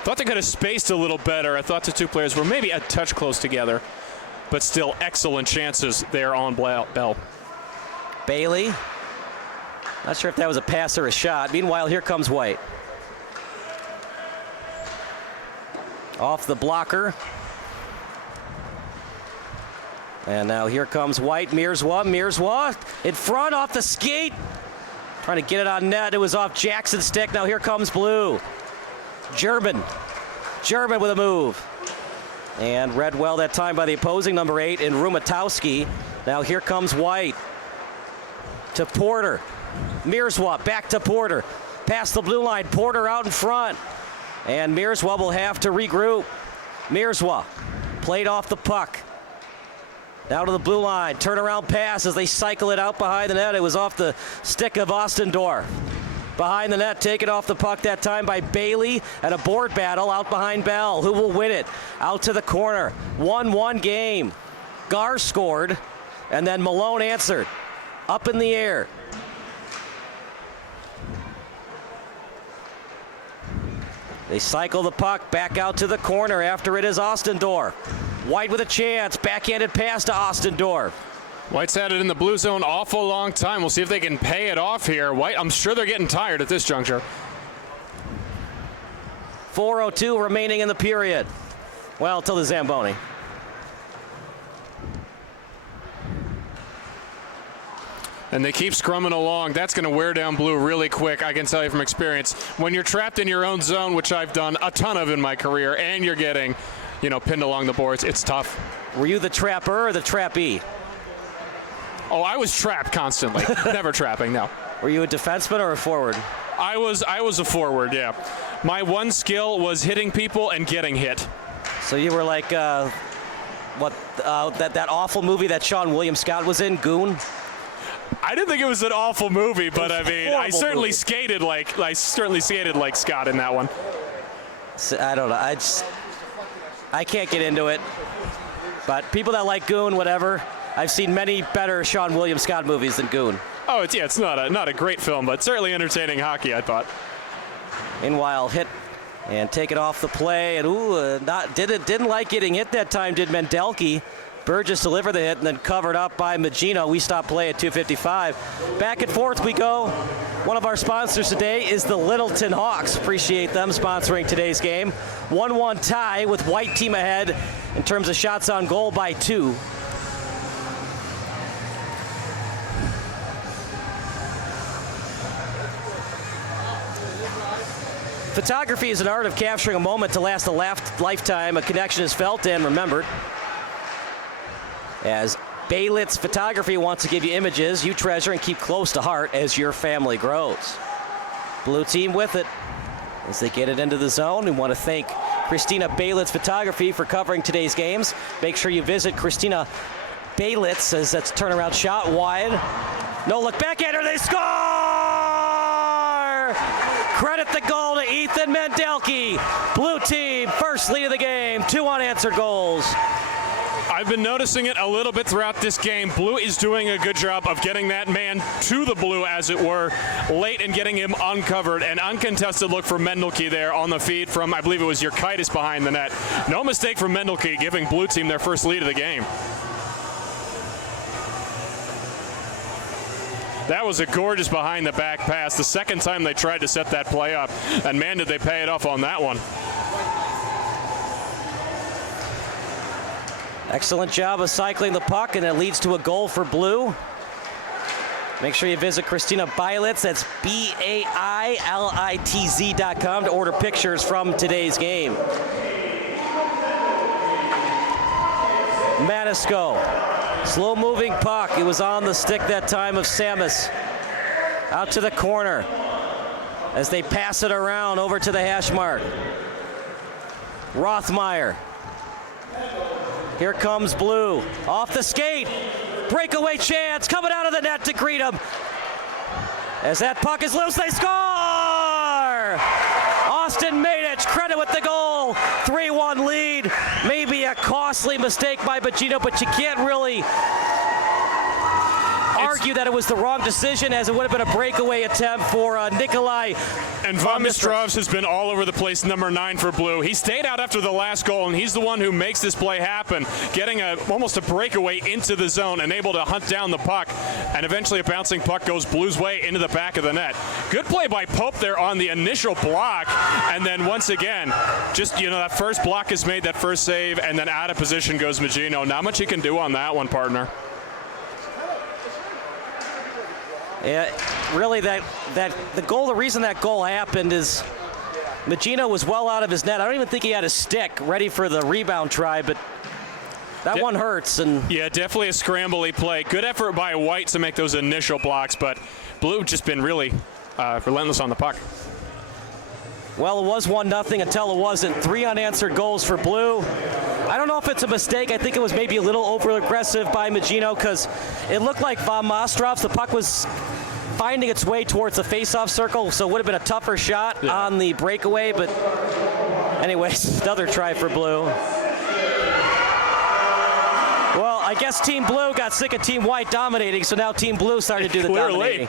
Thought they could have spaced a little better. I thought the two players were maybe a touch close together, but still excellent chances there on Bell. Bailey. Not sure if that was a pass or a shot. Meanwhile, here comes White. Off the blocker. And now here comes White. Mirzwa in front off the skate. Trying to get it on net. It was off Jackson's stick. Now here comes Blue. German with a move. And read well that time by the opposing number 8 in Rumatowski. Now here comes White. To Porter. Mirzwa back to Porter. Past the blue line. Porter out in front. And Mirzwa will have to regroup. Mirzwa played off the puck. Now to the blue line. Turnaround pass as they cycle it out behind the net. It was off the stick of Ostendorf. Behind the net, taken off the puck that time by Bailey, and a board battle out behind Bell. Who will win it? Out to the corner. 1-1 game. Gar scored, and then Malone answered. Up in the air. They cycle the puck back out to the corner after it is Ostendorf. White with a chance. Backhanded pass to Ostendorf. White's had it in the blue zone awful long time. We'll see if they can pay it off here. White, I'm sure they're getting tired at this juncture. 4:02 remaining in the period. Well, till the Zamboni. And they keep scrumming along. That's going to wear down Blue really quick, I can tell you from experience. When you're trapped in your own zone, which I've done a ton of in my career, and you're getting, pinned along the boards, it's tough. Were you the trapper or the trappee? Oh, I was trapped constantly. Never trapping, no. Were you a defenseman or a forward? I was a forward, yeah. My one skill was hitting people and getting hit. So you were like, that awful movie that Sean William Scott was in, Goon? I didn't think it was an awful movie, but I mean, I certainly skated like Scott in that one. I don't know. I can't get into it. But people that like Goon, whatever, I've seen many better Sean William Scott movies than Goon. Oh, it's not a great film, but certainly entertaining hockey, I thought. Meanwhile, hit and take it off the play, and didn't like getting hit that time, did Mendelke. Burgess delivered the hit and then covered up by Magino. We stop play at 2:55. Back and forth we go. One of our sponsors today is the Littleton Hawks. Appreciate them sponsoring today's game. 1-1 tie with white team ahead in terms of shots on goal by 2. Photography is an art of capturing a moment to last a lifetime. A connection is felt and remembered. As Baylitz Photography wants to give you images you treasure and keep close to heart as your family grows. Blue team with it as they get it into the zone. We want to thank Christina Baylitz Photography for covering today's games. Make sure you visit Christina Baylitz as that's turnaround shot wide. No look back at her, they score! Credit the goal to Ethan Mendelke. Blue team, first lead of the game, 2 unanswered goals. I've been noticing it a little bit throughout this game. Blue is doing a good job of getting that man to the blue, as it were, late and getting him uncovered. An uncontested look for Mendelke there on the feed from, I believe it was Jurkaitis behind the net. No mistake from Mendelke, giving Blue team their first lead of the game. That was a gorgeous behind-the-back pass. The second time they tried to set that play up, and man, did they pay it off on that one. Excellent job of cycling the puck, and it leads to a goal for Blue. Make sure you visit Christina Baylitz, that's BAILITZ.com, to order pictures from today's game. Manisco, slow-moving puck. It was on the stick that time of Samus. Out to the corner as they pass it around over to the hash mark. Rothmeyer. Here comes Blue, off the skate, breakaway chance, coming out of the net to greet him. As that puck is loose, they score! Austin Madich, credit with the goal, 3-1 lead. Maybe a costly mistake by Bacino, but you can't really argue that it was the wrong decision, as it would have been a breakaway attempt for Nikolai. And Von Mistrovs has been all over the place, number 9 for Blue. He stayed out after the last goal, and he's the one who makes this play happen, getting almost a breakaway into the zone and able to hunt down the puck. And eventually a bouncing puck goes Blue's way into the back of the net. Good play by Pope there on the initial block. And then once again, just, that first block is made, that first save, and then out of position goes Magino. Not much he can do on that one, partner. Yeah, really, the reason that goal happened is Magino was well out of his net. I don't even think he had a stick ready for the rebound try, but that one hurts. And yeah, definitely a scrambly play. Good effort by White to make those initial blocks, but Blue just been really relentless on the puck. Well, it was 1-0 until it wasn't. 3 unanswered goals for Blue. I don't know if it's a mistake. I think it was maybe a little over-aggressive by Magino, because it looked like Von Mostrovs, the puck was finding its way towards the face-off circle, so it would have been a tougher shot on the breakaway. But anyways, another try for Blue. Well, I guess Team Blue got sick of Team White dominating, so now Team Blue started to do the dominating.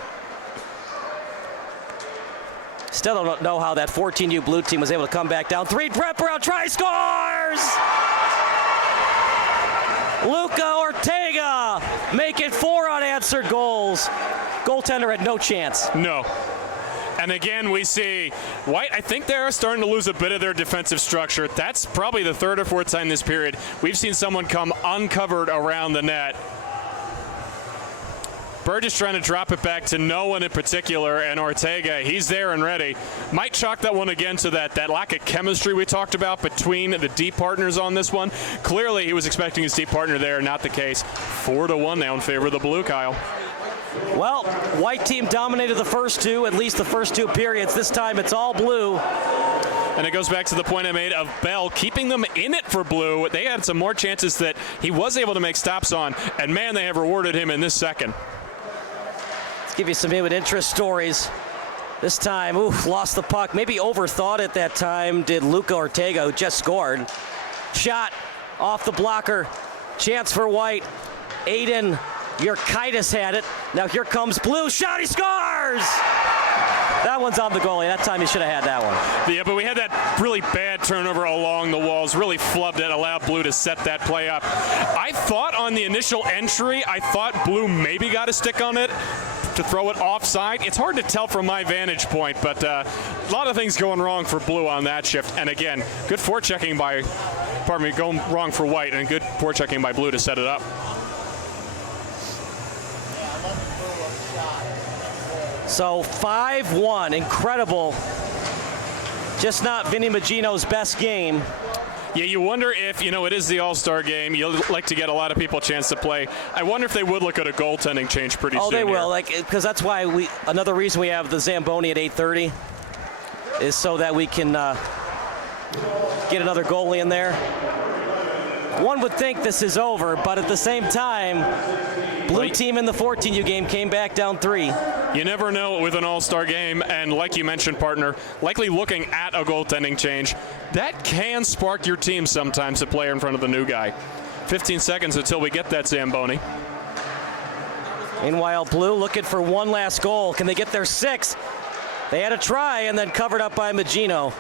Still don't know how that 14U Blue team was able to come back down. 3, Brett Brown, try, scores! Luca Ortega making 4 unanswered goals. Goaltender had no chance. No. And again, we see White, I think they are starting to lose a bit of their defensive structure. That's probably the 3rd or 4th time this period we've seen someone come uncovered around the net. Burgess trying to drop it back to no one in particular, and Ortega, he's there and ready. Might chalk that one again to that lack of chemistry we talked about between the deep partners on this one. Clearly, he was expecting his deep partner there, not the case. 4-1 now in favor of the blue, Kyle. Well, white team dominated the first two, at least the first two periods. This time it's all blue. And it goes back to the point I made of Bell keeping them in it for blue. They had some more chances that he was able to make stops on, and man, they have rewarded him in this second. Let's give you some human interest stories. This time, lost the puck. Maybe overthought it that time, did Luca Ortega, who just scored. Shot off the blocker. Chance for white. Aiden Urquitas had it. Now here comes blue. Shot, he scores! That one's on the goalie. That time he should have had that one. Yeah, but we had that really bad turnover along the walls, really flubbed it, allowed Blue to set that play up. I thought on the initial entry, I thought Blue maybe got a stick on it to throw it offside. It's hard to tell from my vantage point, but a lot of things going wrong for Blue on that shift. And again, good forechecking by, going wrong for White, and good forechecking by Blue to set it up. So 5-1, incredible. Just not Vinny Magino's best game. Yeah, you wonder if, it is the All-Star game. You'd like to get a lot of people a chance to play. I wonder if they would look at a goaltending change pretty soon. Oh, they will, here. because that's why another reason we have the Zamboni at 8:30 is so that we can get another goalie in there. One would think this is over, but at the same time, blue team in the 14U game came back down 3. You never know with an all-star game, and like you mentioned, partner, likely looking at a goaltending change, that can spark your team sometimes to play in front of the new guy. 15 seconds until we get that Zamboni. Meanwhile, blue looking for one last goal. Can they get their 6th? They had a try and then covered up by Magino.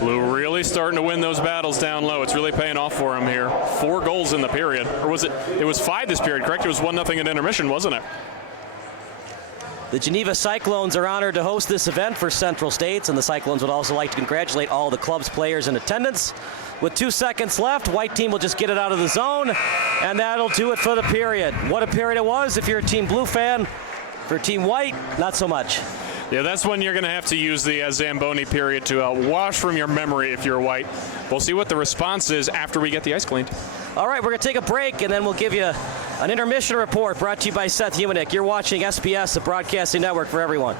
Blue really starting to win those battles down low. It's really paying off for him here. 4 goals in the period. Or was it? It was 5 this period, correct? It was 1-0 at intermission, wasn't it? The Geneva Cyclones are honored to host this event for Central States, and the Cyclones would also like to congratulate all the club's players in attendance. With 2 seconds left, white team will just get it out of the zone, and that'll do it for the period. What a period it was if you're a Team Blue fan. For Team White, not so much. Yeah, that's when you're going to have to use the Zamboni period to wash from your memory if you're White. We'll see what the response is after we get the ice cleaned. All right, we're going to take a break, and then we'll give you an intermission report brought to you by Seth Humanick. You're watching SBS, the broadcasting network for everyone.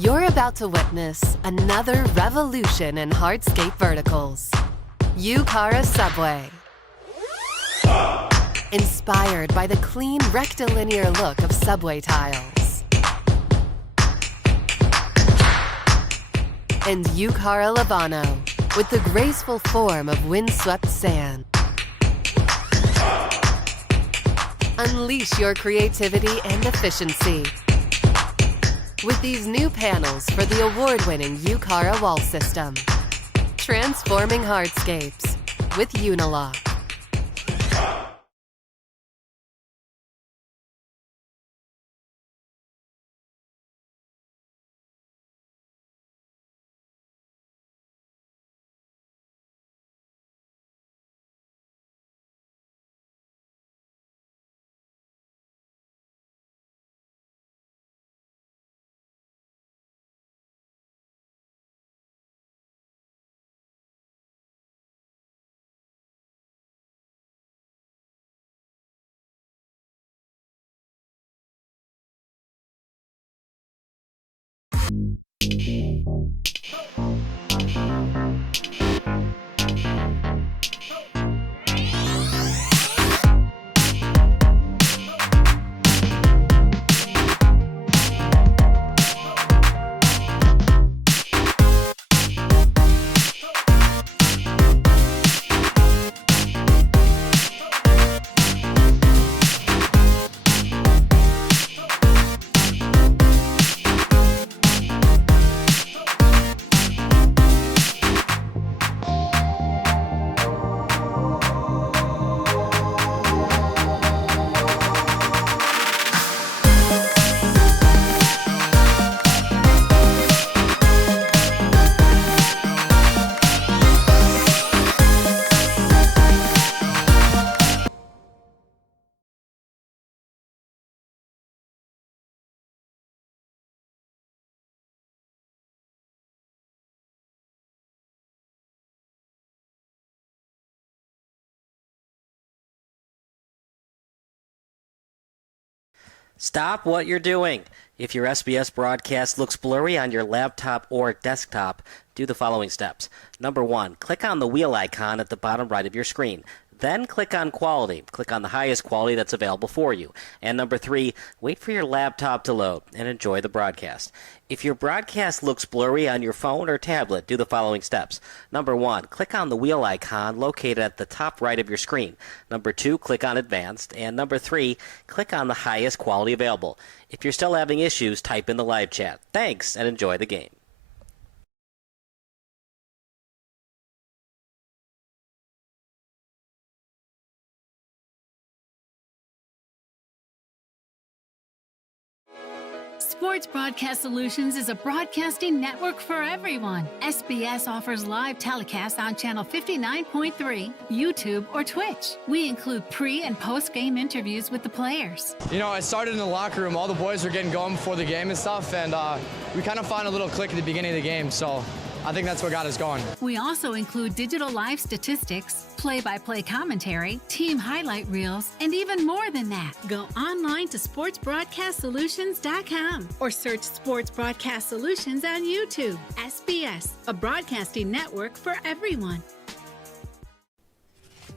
You're about to witness another revolution in hardscape verticals. Yukara Subway. Inspired by the clean rectilinear look of subway tiles. And Yukara Lavano, with the graceful form of windswept sand. Unleash your creativity and efficiency with these new panels for the award-winning Yukara wall system. Transforming hardscapes with Unilock. Stop what you're doing. If your SBS broadcast looks blurry on your laptop or desktop, do the following steps. Number 1, click on the wheel icon at the bottom right of your screen. Then click on Quality. Click on the highest quality that's available for you. And number 3, wait for your laptop to load and enjoy the broadcast. If your broadcast looks blurry on your phone or tablet, do the following steps. Number 1, click on the wheel icon located at the top right of your screen. Number 2, click on Advanced. And number 3, click on the highest quality available. If you're still having issues, type in the live chat. Thanks, and enjoy the game. Sports Broadcast Solutions is a broadcasting network for everyone. SBS offers live telecasts on Channel 59.3, YouTube, or Twitch. We include pre- and post-game interviews with the players. You know, I started in the locker room. All the boys were getting going before the game and stuff, and we kind of found a little click at the beginning of the game, so I think that's what got us going. We also include digital live statistics, play-by-play commentary, team highlight reels, and even more than that. Go online to sportsbroadcastsolutions.com or search Sports Broadcast Solutions on YouTube. SBS, a broadcasting network for everyone.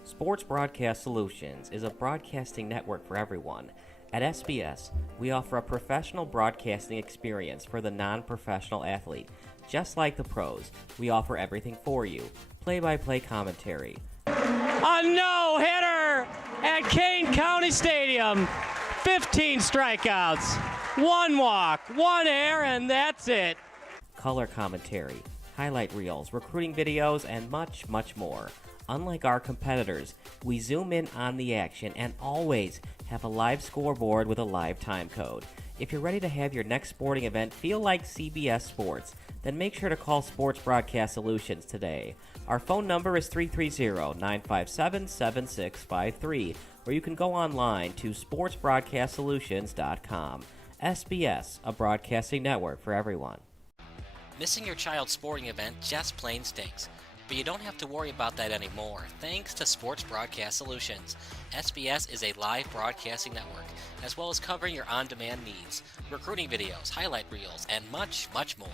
Sports Broadcast Solutions is a broadcasting network for everyone. At SBS, we offer a professional broadcasting experience for the non-professional athlete. Just like the pros, we offer everything for you. Play-by-play commentary. A no-hitter at Kane County Stadium. 15 strikeouts, 1 walk, 1 error, and that's it. Color commentary, highlight reels, recruiting videos, and much, much more. Unlike our competitors, we zoom in on the action and always have a live scoreboard with a live time code. If you're ready to have your next sporting event feel like CBS Sports, then make sure to call Sports Broadcast Solutions today. Our phone number is 330-957-7653, or you can go online to sportsbroadcastsolutions.com. SBS, a broadcasting network for everyone. Missing your child's sporting event just plain stinks. But you don't have to worry about that anymore, thanks to Sports Broadcast Solutions. SBS is a live broadcasting network, as well as covering your on-demand needs, recruiting videos, highlight reels, and much, much more.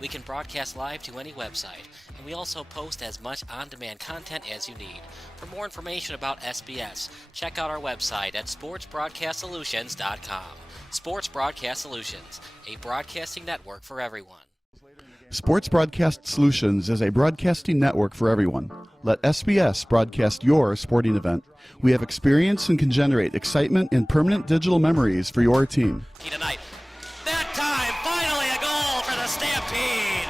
We can broadcast live to any website, and we also post as much on-demand content as you need. For more information about SBS, check out our website at sportsbroadcastsolutions.com. Sports Broadcast Solutions, a broadcasting network for everyone. Sports Broadcast Solutions is a broadcasting network for everyone. Let SBS broadcast your sporting event. We have experience and can generate excitement and permanent digital memories for your team. Tonight. That time, finally a goal for the Stampede!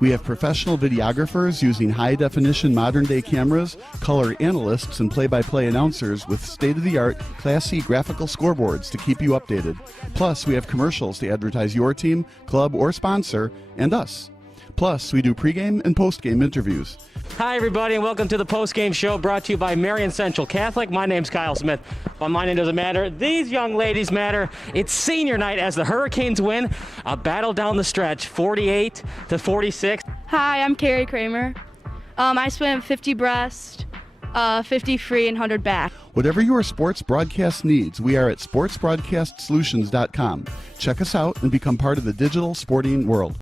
We have professional videographers using high-definition modern-day cameras, color analysts, and play-by-play announcers with state-of-the-art, classy graphical scoreboards to keep you updated. Plus, we have commercials to advertise your team, club, or sponsor, and us. Plus, we do pregame and postgame interviews. Hi, everybody, and welcome to the postgame show brought to you by Marion Central Catholic. My name's Kyle Smith, but my name doesn't matter. These young ladies matter. It's senior night as the Hurricanes win a battle down the stretch, 48-46. Hi, I'm Carrie Kramer. I swim 50 breast, 50 free, and 100 back. Whatever your sports broadcast needs, we are at sportsbroadcastsolutions.com. Check us out and become part of the digital sporting world.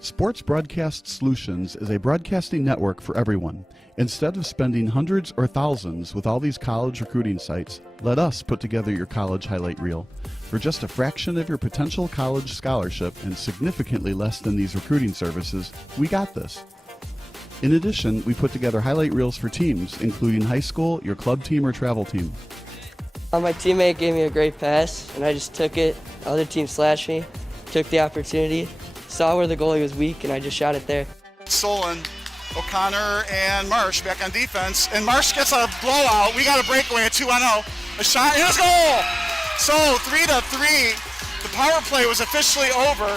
Sports Broadcast Solutions is a broadcasting network for everyone. Instead of spending hundreds or thousands with all these college recruiting sites, let us put together your college highlight reel. For just a fraction of your potential college scholarship and significantly less than these recruiting services, we got this. In addition, we put together highlight reels for teams, including high school, your club team, or travel team. My teammate gave me a great pass, and I just took it. The other team slashed me, took the opportunity, saw where the goalie was weak, and I just shot it there. Solon, O'Connor, and Marsh back on defense, and Marsh gets a blowout. We got a breakaway at 2-0. A shot, and a goal! So 3-3. The power play was officially over.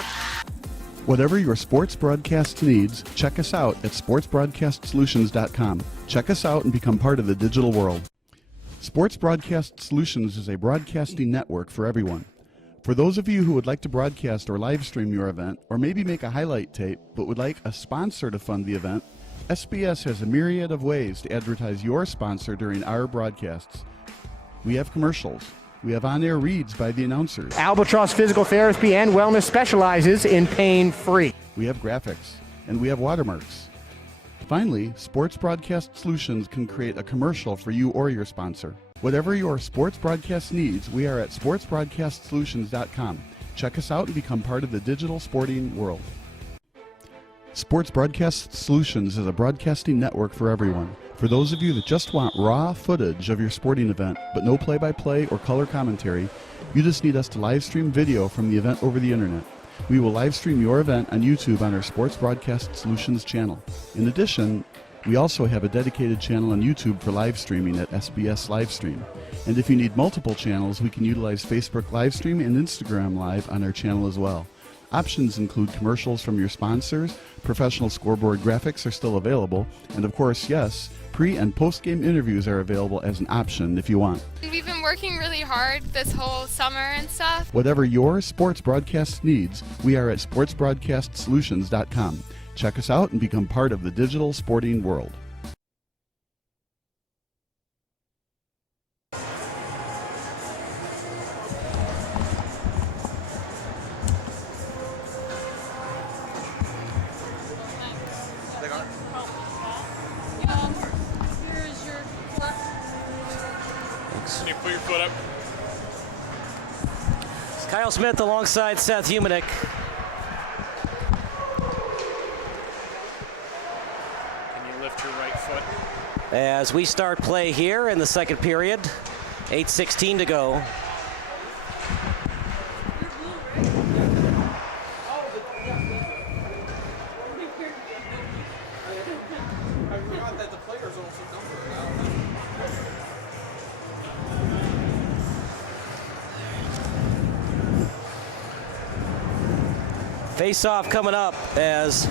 Whatever your sports broadcast needs, check us out at sportsbroadcastsolutions.com. Check us out and become part of the digital world. Sports Broadcast Solutions is a broadcasting network for everyone. For those of you who would like to broadcast or live stream your event, or maybe make a highlight tape, but would like a sponsor to fund the event, SBS has a myriad of ways to advertise your sponsor during our broadcasts. We have commercials. We have on-air reads by the announcers. Albatross Physical Therapy and Wellness specializes in pain-free. We have graphics, and we have watermarks. Finally, Sports Broadcast Solutions can create a commercial for you or your sponsor. Whatever your sports broadcast needs, we are at sportsbroadcastsolutions.com. Check us out and become part of the digital sporting world. Sports Broadcast Solutions is a broadcasting network for everyone. For those of you that just want raw footage of your sporting event, but no play-by-play or color commentary, you just need us to live stream video from the event over the internet. We will live stream your event on YouTube on our Sports Broadcast Solutions channel. In addition, we also have a dedicated channel on YouTube for live streaming at SBS Livestream. And if you need multiple channels, we can utilize Facebook Livestream and Instagram Live on our channel as well. Options include commercials from your sponsors, professional scoreboard graphics are still available, and of course, yes, pre- and post-game interviews are available as an option if you want. We've been working really hard this whole summer and stuff. Whatever your sports broadcast needs, we are at sportsbroadcastsolutions.com. Check us out and become part of the digital sporting world. Here's your clock. Can you put your foot up? It's Kyle Smith alongside Seth Humanick. Lift your right foot. As we start play here in the second period, 8:16 to go. Face-off coming up as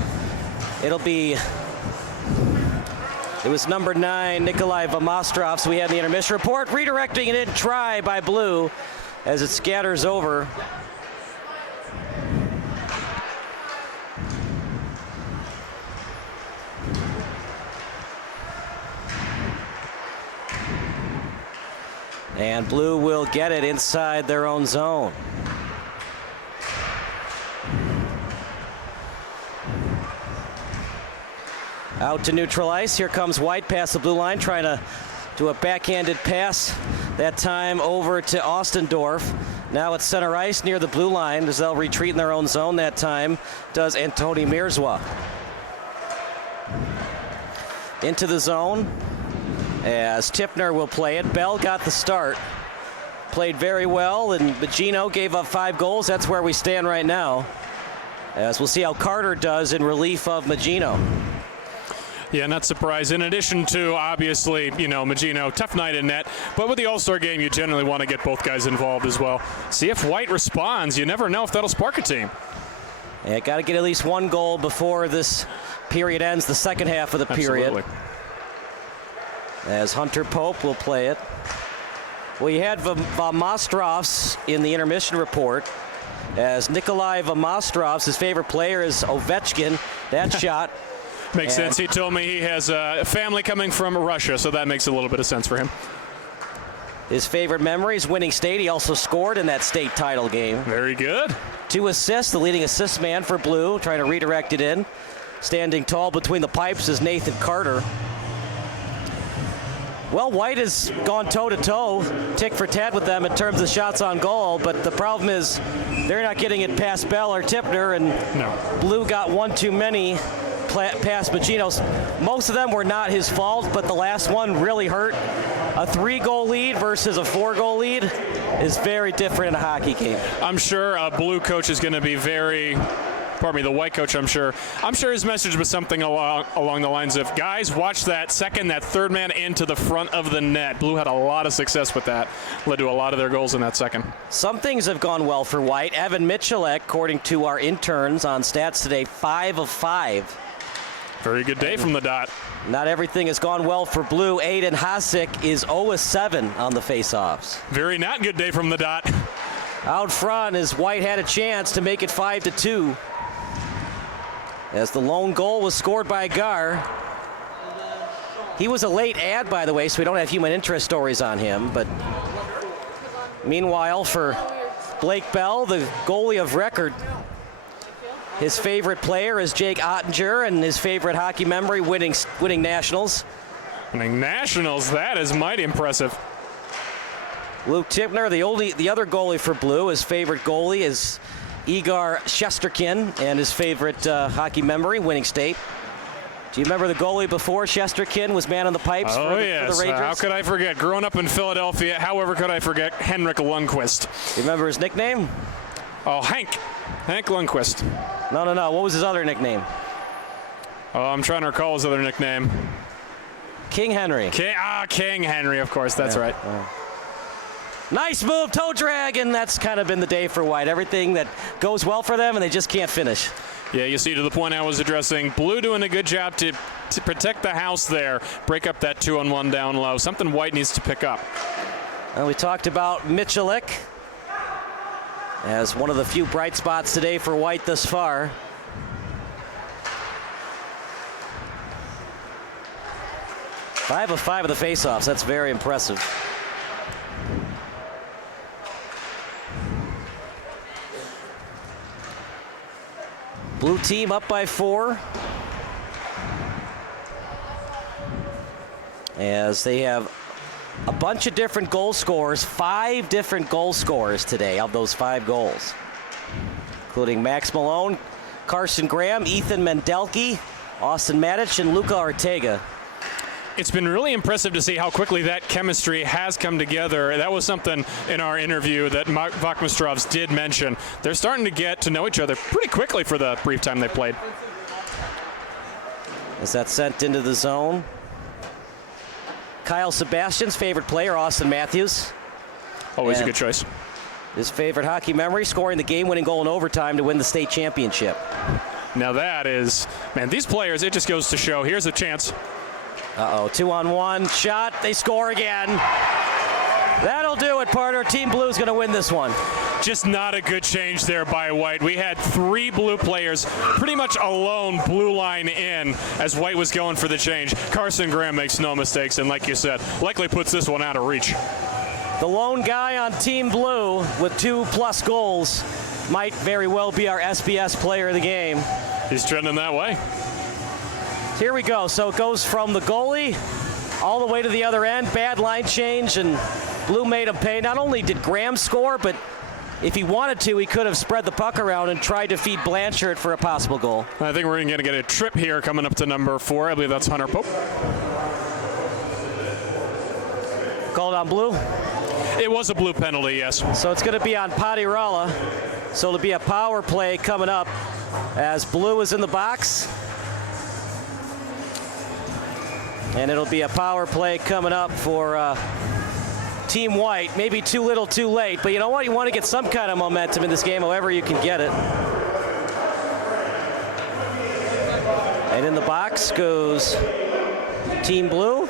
it'll be. It was number 9, Nikolai Vomostrov. So we have the intermission report. Redirecting it in try by Blue as it scatters over. And Blue will get it inside their own zone. Out to neutral ice. Here comes White past the blue line, trying to do a backhanded pass. That time over to Ostendorf. Now it's center ice near the blue line as they'll retreat in their own zone. That time does Antoni Mirzwa. Into the zone as Tippner will play it. Bell got the start. Played very well, and Magino gave up 5 goals. That's where we stand right now. As we'll see how Carter does in relief of Magino. Yeah, not surprised. In addition to, obviously, you know, Magino, tough night in net. But with the All-Star game, you generally want to get both guys involved as well. See if White responds. You never know if that'll spark a team. Yeah, got to get at least 1 goal before this period ends, the second half of the period. Absolutely. As Hunter Pope will play it. Well, you had Vamostrovs in the intermission report. As Nikolai Vamostrovs, his favorite player is Ovechkin. That shot. Makes sense. He told me he has a family coming from Russia, so that makes a little bit of sense for him. His favorite memory is winning state. He also scored in that state title game. Very good. 2 assists, the leading assist man for Blue, trying to redirect it in. Standing tall between the pipes is Nathan Carter. Well, White has gone toe-to-toe, tick for tat with them in terms of shots on goal, but the problem is they're not getting it past Bell or Tippner, and Blue got 1 too many past Magino's. Most of them were not his fault, but the last one really hurt. A 3-goal lead versus a 4-goal lead is very different in a hockey game. I'm sure a Blue coach is going to be the White coach, I'm sure his message was something along the lines of, guys, watch that third man into the front of the net. Blue had a lot of success with that. Led to a lot of their goals in that second. Some things have gone well for White. Evan Michalek, according to our interns on stats today, 5 of 5. Very good day from the dot. Not everything has gone well for Blue. Aiden Hasek is 0 of 7 on the faceoffs. Very not good day from the dot. Out front, as White had a chance to make it 5-2. As the lone goal was scored by Gar. He was a late ad, by the way, so we don't have human interest stories on him. But meanwhile, for Blake Bell, the goalie of record, his favorite player is Jake Ottinger, and his favorite hockey memory, winning nationals. Winning nationals, that is mighty impressive. Luke Tippner, the other goalie for Blue, his favorite goalie is Igor Shesterkin, and his favorite hockey memory, winning state. Do you remember the goalie before Shesterkin was man on the pipes for the Rangers? How could I forget? Growing up in Philadelphia, however could I forget Henrik Lundqvist? You remember his nickname? Oh, Hank Lundqvist. No. What was his other nickname? Oh, I'm trying to recall his other nickname. King Henry. King Henry, of course. That's right. Nice move, toe drag, and that's kind of been the day for White. Everything that goes well for them, and they just can't finish. Yeah, you see, to the point I was addressing, Blue doing a good job to protect the house there, break up that 2-on-1 down low. Something White needs to pick up. And we talked about Michalek as one of the few bright spots today for White thus far. Five of 5 of the faceoffs. That's very impressive. Blue team up by 4. As they have a bunch of different goal scorers, 5 different goal scorers today of those 5 goals, including Max Malone, Carson Graham, Ethan Mendelke, Austin Matic, and Luca Ortega. It's been really impressive to see how quickly that chemistry has come together. That was something in our interview that Vamostrovs did mention. They're starting to get to know each other pretty quickly for the brief time they played. As that's sent into the zone. Kyle Sebastian's favorite player, Austin Matthews. Always a good choice. His favorite hockey memory, scoring the game-winning goal in overtime to win the state championship. Now that is, man, these players, it just goes to show. Here's a chance. 2-on-1 shot. They score again. That'll do it, partner. Team Blue's going to win this one. Just not a good change there by White. We had 3 Blue players pretty much alone blue line in as White was going for the change. Carson Graham makes no mistakes, and like you said, likely puts this one out of reach. The lone guy on Team Blue with 2+ goals might very well be our SBS player of the game. He's trending that way. Here we go. So it goes from the goalie all the way to the other end. Bad line change, and Blue made him pay. Not only did Graham score, but if he wanted to, he could have spread the puck around and tried to feed Blanchard for a possible goal. I think we're going to get a trip here coming up to number 4. I believe that's Hunter Pope. Called on Blue? It was a Blue penalty, yes. So it's going to be on Patirala. So it'll be a power play coming up as Blue is in the box. And it'll be a power play coming up for Team White. Maybe too little, too late. But you know what? You want to get some kind of momentum in this game, however you can get it. And in the box goes Team Blue.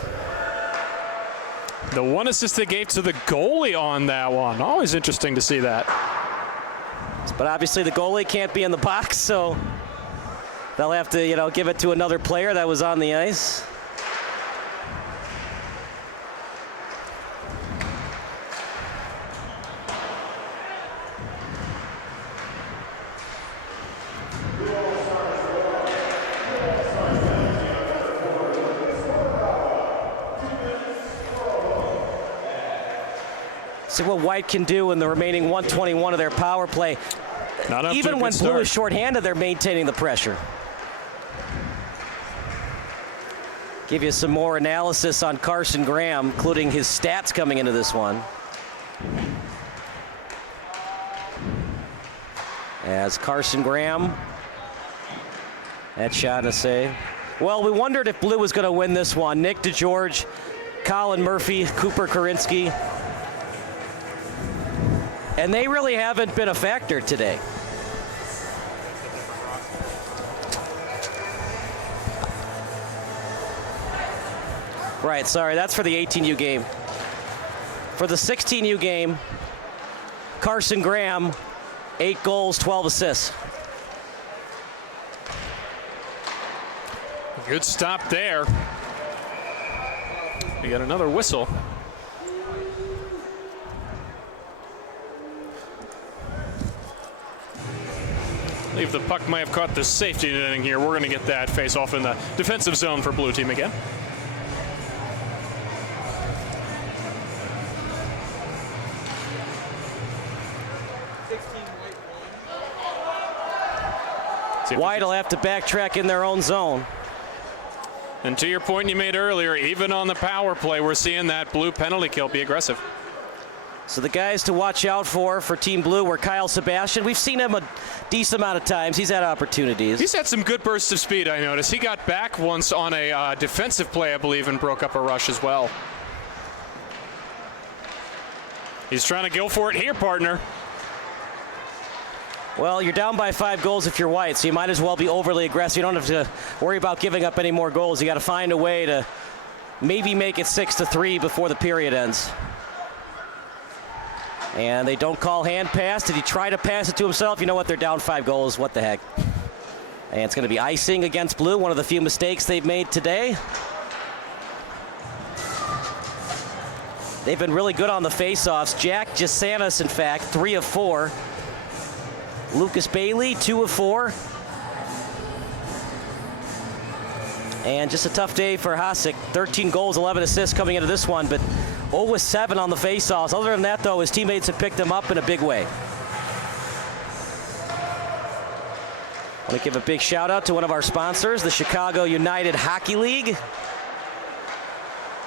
The one assist they gave to the goalie on that one. Always interesting to see that. But obviously the goalie can't be in the box, so they'll have to, give it to another player that was on the ice. See what White can do in the remaining 121 of their power play. Even when Blue is shorthanded, they're maintaining the pressure. Give you some more analysis on Carson Graham, including his stats coming into this one. As Carson Graham, that shot and a save. Well, we wondered if Blue was going to win this one. Nick DeGeorge, Colin Murphy, Cooper Karinsky. And they really haven't been a factor today. Right, sorry, that's for the 18U game. For the 16U game, Carson Graham, 8 goals, 12 assists. Good stop there. We got another whistle. I believe the puck might have caught the safety netting here. We're going to get that face off in the defensive zone for Blue Team again. White will have to backtrack in their own zone. And to your point you made earlier, even on the power play, we're seeing that Blue penalty kill be aggressive. So the guys to watch out for Team Blue were Kyle Sebastian. We've seen him a decent amount of times. He's had opportunities. He's had some good bursts of speed, I noticed. He got back once on a defensive play, I believe, and broke up a rush as well. He's trying to go for it here, partner. Well, you're down by 5 goals if you're White, so you might as well be overly aggressive. You don't have to worry about giving up any more goals. You got to find a way to maybe make it 6-3 before the period ends. And they don't call hand pass. Did he try to pass it to himself? You know what? They're down 5 goals. What the heck? And it's going to be icing against Blue, one of the few mistakes they've made today. They've been really good on the face-offs. Jack Jasanis, in fact, 3 of 4. Lucas Bailey, 2 of 4. And just a tough day for Hasek. 13 goals, 11 assists coming into this one, but 0-7 on the face-offs. Other than that, though, his teammates have picked him up in a big way. I want to give a big shout-out to one of our sponsors, the Chicago United Hockey League.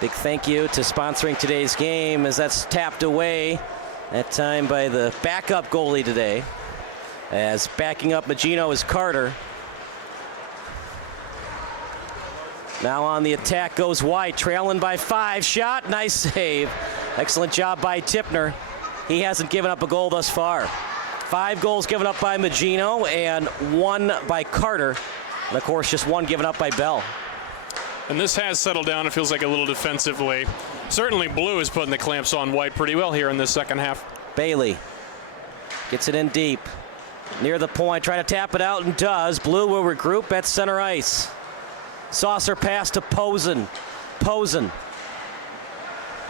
Big thank you to sponsoring today's game, as that's tapped away, that time by the backup goalie today. As backing up Magino is Carter. Now on the attack goes White, trailing by 5. Shot, nice save. Excellent job by Tipner. He hasn't given up a goal thus far. 5 goals given up by Magino and 1 by Carter. And of course, just 1 given up by Bell. And this has settled down, it feels like, a little defensively. Certainly Blue is putting the clamps on White pretty well here in this second half. Bailey gets it in deep. Near the point, trying to tap it out, and does. Blue will regroup at center ice. Saucer pass to Posen. Posen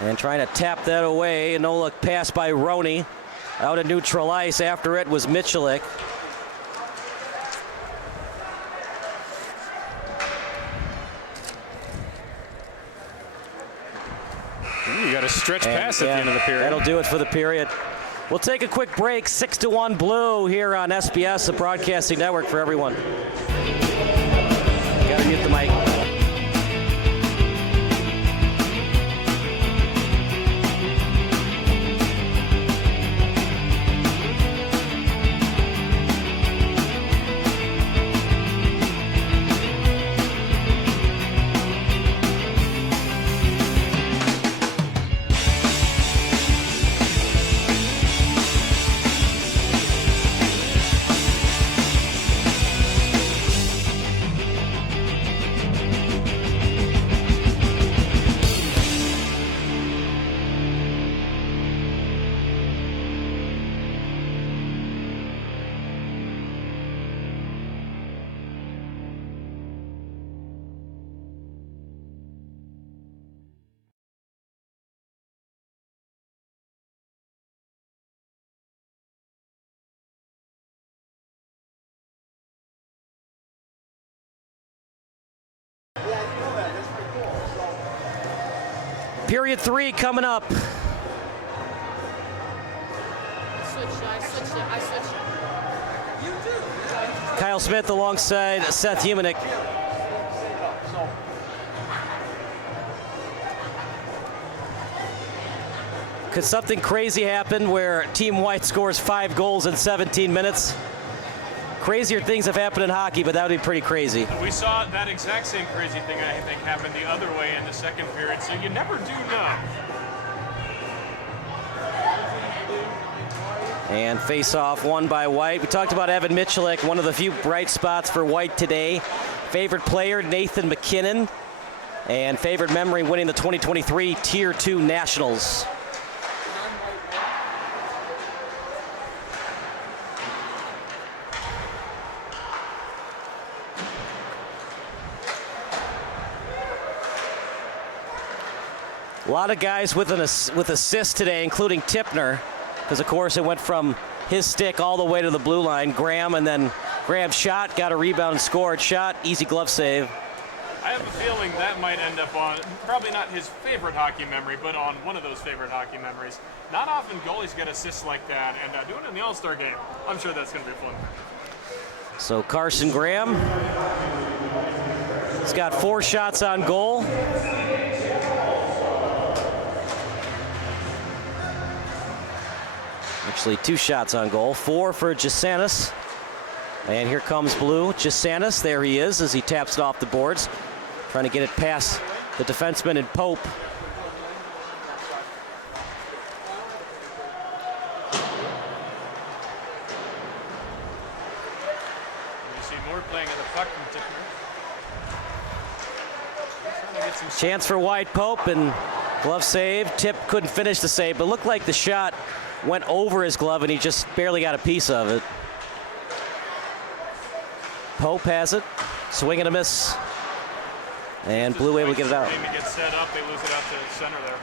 And trying to tap that away. No look pass by Roney. Out of neutral ice. After it was Michalik. You got a stretch pass at the end of the period. That'll do it for the period. We'll take a quick break. 6-1 Blue here on SBS, the broadcasting network for everyone. Gotta mute the mic. Period 3 coming up. I switched it. Kyle Smith alongside Seth Humanick. Could something crazy happen where Team White scores 5 goals in 17 minutes? Crazier things have happened in hockey, but that would be pretty crazy. We saw that exact same crazy thing, I think, happen the other way in the second period, so you never do know. And face-off won by White. We talked about Evan Michalik, one of the few bright spots for White today. Favorite player, Nathan McKinnon. And favorite memory, winning the 2023 Tier 2 Nationals. A lot of guys with assists today, including Tipner, because of course it went from his stick all the way to the blue line. Graham, and then Graham shot, got a rebound and scored. Shot, easy glove save. I have a feeling that might end up on, probably not his favorite hockey memory, but on one of those favorite hockey memories. Not often goalies get assists like that, and doing it in the All-Star game, I'm sure that's going to be fun. So Carson Graham, he's got 4 shots on goal. Actually, 2 shots on goal, 4 for Jasanis. And here comes Blue. Jasanis, there he is as he taps it off the boards. Trying to get it past the defenseman and Pope. You see Moore playing at the puck from Tipner. Chance for White. Pope, and glove save. Tip couldn't finish the save, but looked like the shot went over his glove and he just barely got a piece of it. Pope has it. Swing and a miss. And Blue able to get it out. Gets set up, they lose it out to center there.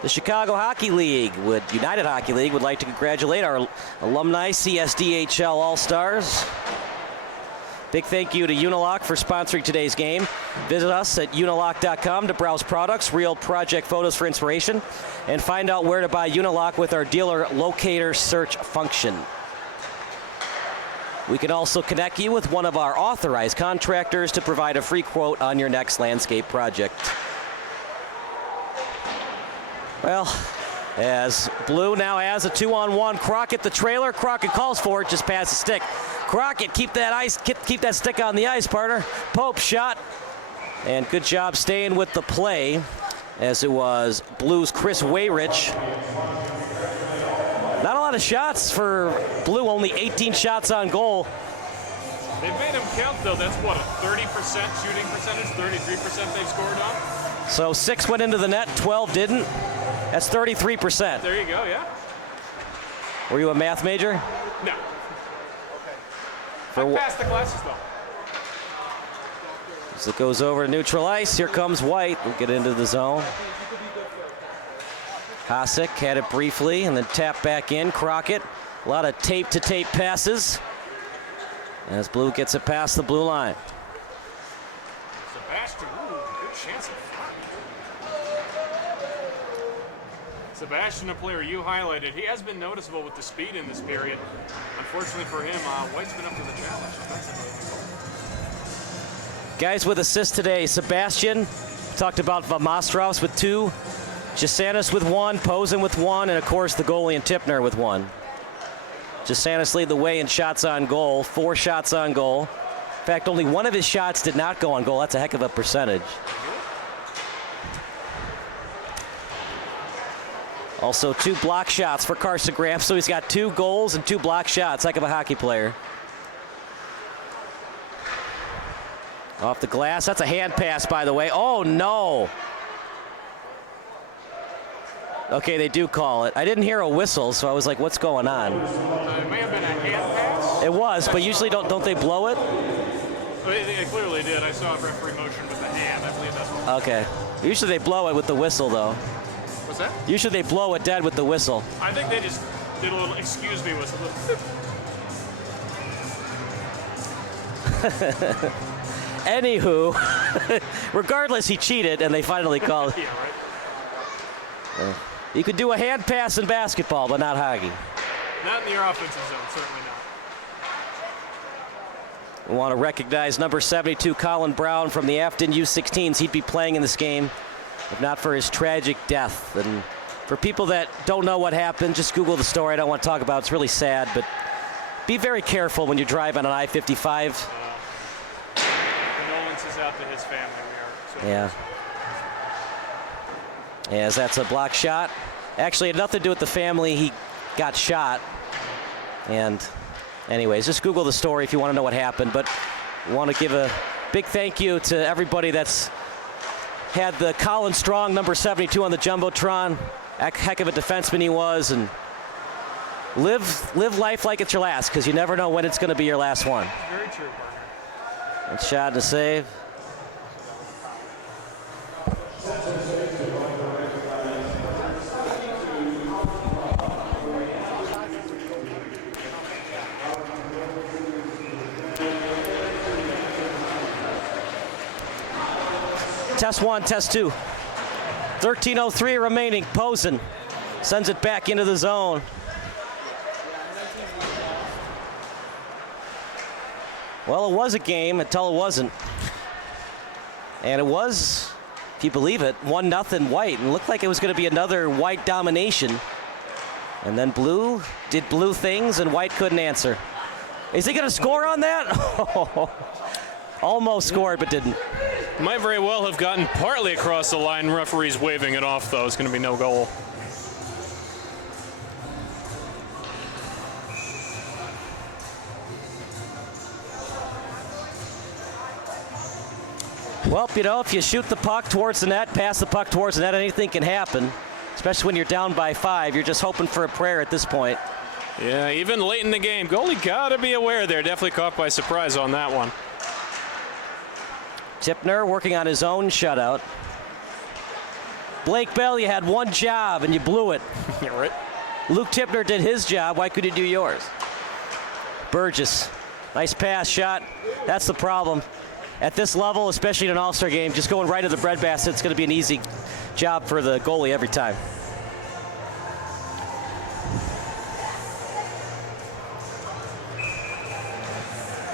The Chicago Hockey League, United Hockey League, would like to congratulate our alumni CSDHL All-Stars. Big thank you to Unilock for sponsoring today's game. Visit us at unilock.com to browse products, real project photos for inspiration, and find out where to buy Unilock with our dealer locator search function. We can also connect you with one of our authorized contractors to provide a free quote on your next landscape project. Well, as Blue now has a 2-on-1, Crockett the trailer. Crockett calls for it, just pass the stick. Crockett, keep that stick on the ice, partner. Pope shot, and good job staying with the play, as it was Blue's Chris Wayrich. Not a lot of shots for Blue, only 18 shots on goal. They've made him count, though. That's what, a 30% shooting percentage, 33% they've scored on? So 6 went into the net, 12 didn't. That's 33%. There you go, yeah. Were you a math major? No. I passed the classes, though. As it goes over to neutral ice, here comes White. We'll get into the zone. Hasek had it briefly and then tapped back in. Crockett, a lot of tape-to-tape passes as Blue gets it past the blue line. Sebastian, good chance of fun. Sebastian, a player you highlighted, he has been noticeable with the speed in this period. Unfortunately for him, White's been up to the challenge. Guys with assists today, Sebastian, talked about Vamastrovs with 2, Jasanis with 1, Posen with 1, and of course the goalie and Tipner with 1. Jasanis lead the way in shots on goal, 4 shots on goal. In fact, only 1 of his shots did not go on goal. That's a heck of a percentage. Also 2 block shots for Carson Graham, so he's got 2 goals and 2 block shots. Heck of a hockey player. Off the glass, that's a hand pass, by the way. Oh, no. Okay, they do call it. I didn't hear a whistle, so I was like, what's going on? It may have been a hand pass. It was, but usually don't they blow it? They clearly did. I saw a referee motion with the hand. I believe that's what. Okay. Usually they blow it with the whistle, though. What's that? Usually they blow it dead with the whistle. I think they just did a little excuse me whistle. Anywho, regardless, he cheated, and they finally called. Yeah, right. You could do a hand pass in basketball, but not hockey. Not in your offensive zone, certainly not. We want to recognize number 72, Colin Brown, from the Afton U16s. He'd be playing in this game if not for his tragic death. And for people that don't know what happened, just Google the story. I don't want to talk about it. It's really sad, but be very careful when you drive on an I-55. Condolences out to his family. We are. Yeah. As that's a block shot. Actually, it had nothing to do with the family. He got shot. And anyways, just Google the story if you want to know what happened. But we want to give a big thank you to everybody that's had the Colin Strong, number 72, on the Jumbotron. Heck of a defenseman he was. And live life like it's your last, because you never know when it's going to be your last one. Very true, partner. Good shot and a save. Test 1, test 2. 13:03 remaining. Posen sends it back into the zone. Well, it was a game until it wasn't. And it was, if you believe it, 1-0 White. And it looked like it was going to be another White domination. And then Blue did Blue things, and White couldn't answer. Is he going to score on that? Almost scored, but didn't. Might very well have gotten partly across the line. Referee's waving it off, though. It's going to be no goal. Well, you know, if you shoot the puck towards the net, pass the puck towards the net, anything can happen. Especially when you're down by 5. You're just hoping for a prayer at this point. Yeah, even late in the game. Goalie got to be aware there. Definitely caught by surprise on that one. Tipner working on his own shutout. Blake Bell, you had one job and you blew it. You're right. Luke Tipner did his job. Why could you do yours? Burgess, nice pass shot. That's the problem. At this level, especially in an all-star game, just going right to the breadbasket, it's going to be an easy job for the goalie every time.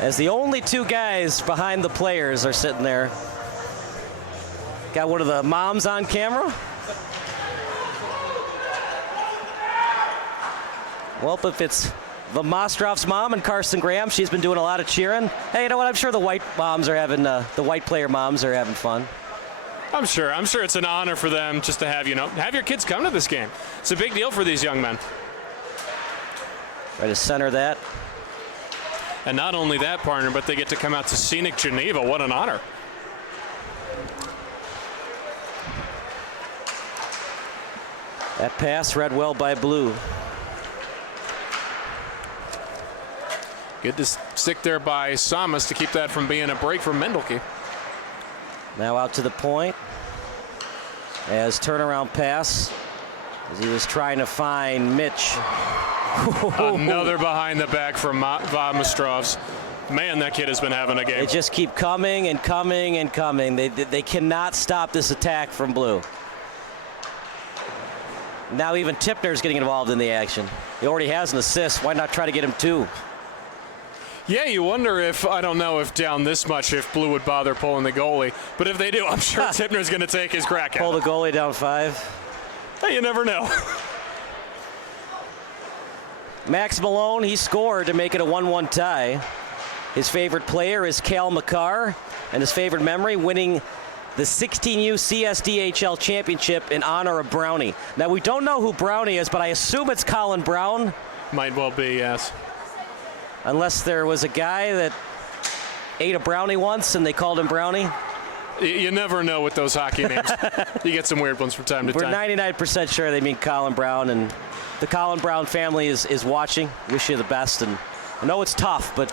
As the only 2 guys behind the players are sitting there. Got one of the moms on camera. Well, if it's the Mostrov's mom and Carson Graham, she's been doing a lot of cheering. Hey, you know what? I'm sure the White moms are having, the White player moms are having fun. I'm sure it's an honor for them just to have, have your kids come to this game. It's a big deal for these young men. Try to center that. And not only that, partner, but they get to come out to scenic Geneva. What an honor. That pass read well by Blue. Good to stick there by Samas to keep that from being a break for Mendelke. Now out to the point. As turnaround pass. as he was trying to find Mitch. Another behind the back from Vomistrov. Man, that kid has been having a game. They just keep coming and coming and coming. They cannot stop this attack from Blue. Now even Tipner's getting involved in the action. He already has an assist. Why not try to get him 2? Yeah, you wonder if, I don't know if down this much, if Blue would bother pulling the goalie. But if they do, I'm sure Tipner's going to take his crack at it. Pull the goalie down 5. Hey, you never know. Max Malone, he scored to make it a 1-1 tie. His favorite player is Cal McCarr, and his favorite memory, winning the 16U CSDHL championship in honor of Brownie. Now, we don't know who Brownie is, but I assume it's Colin Brown. Might well be, yes. Unless there was a guy that ate a brownie once and they called him Brownie. You never know with those hockey names. You get some weird ones from time to We're time. 99% sure they mean Colin Brown, and the Colin Brown family is watching. Wish you the best, and I know it's tough, but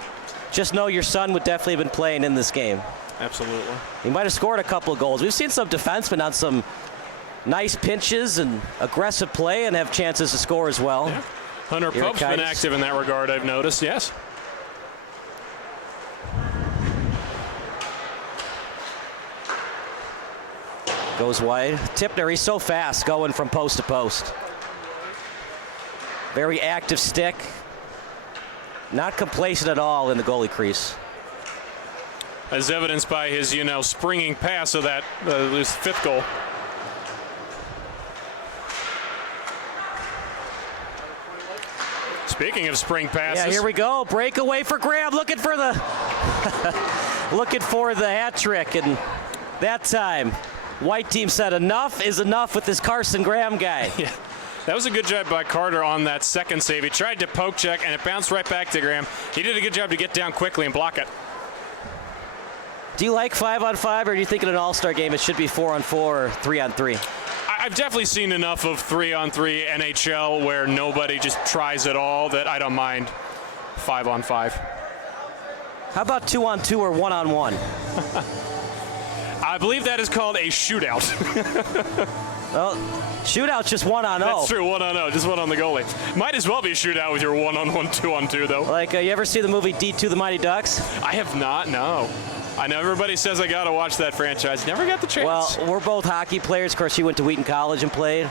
just know your son would definitely have been playing in this game. Absolutely. He might have scored a couple of goals. We've seen some defensemen on some nice pinches and aggressive play and have chances to score as well. Yeah. Hunter Pope's been active in that regard, I've noticed, yes. Goes wide. Tipner, he's so fast going from post to post. Very active stick. Not complacent at all in the goalie crease. As evidenced by his, springing pass of that his 5th goal. Speaking of spring passes. Yeah, here we go. Breakaway for Graham, looking for the looking for the hat trick, and that time, white team said enough is enough with this Carson Graham guy. Yeah. That was a good job by Carter on that second save. He tried to poke check, and it bounced right back to Graham. He did a good job to get down quickly and block it. Do you like 5-on-5, or do you think in an all-star game it should be 4-on-4 or 3-on-3? I've definitely seen enough of 3-on-3 NHL where nobody just tries at all that I don't mind 5-on-5. How about 2-on-2 or 1-on-1? I believe that is called a shootout. Well, shootout's just 1-on-0. That's true, 1-on-0, just one on the goalie. Might as well be a shootout with your 1-on-1, 2-on-2, though. Like, you ever see the movie D2 The Mighty Ducks? I have not, no. I know everybody says I got to watch that franchise. Never got the chance. Well, we're both hockey players. Of course, you went to Wheaton College and played.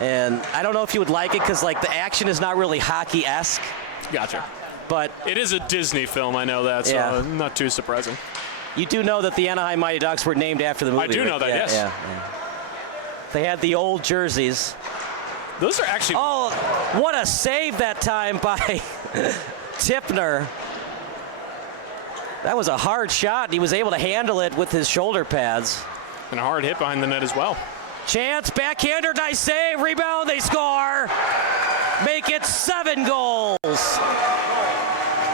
And I don't know if you would like it because, like, the action is not really hockey-esque. Gotcha. But it is a Disney film, I know that, so yeah. Not too surprising. You do know that the Anaheim Mighty Ducks were named after the movie, I do know that, yeah, yes. Yeah. They had the old jerseys. Those are actually... Oh, what a save that time by Tipner. That was a hard shot, and he was able to handle it with his shoulder pads. And a hard hit behind the net as well. Chance, backhander, nice save, rebound, they score. Make it 7 goals.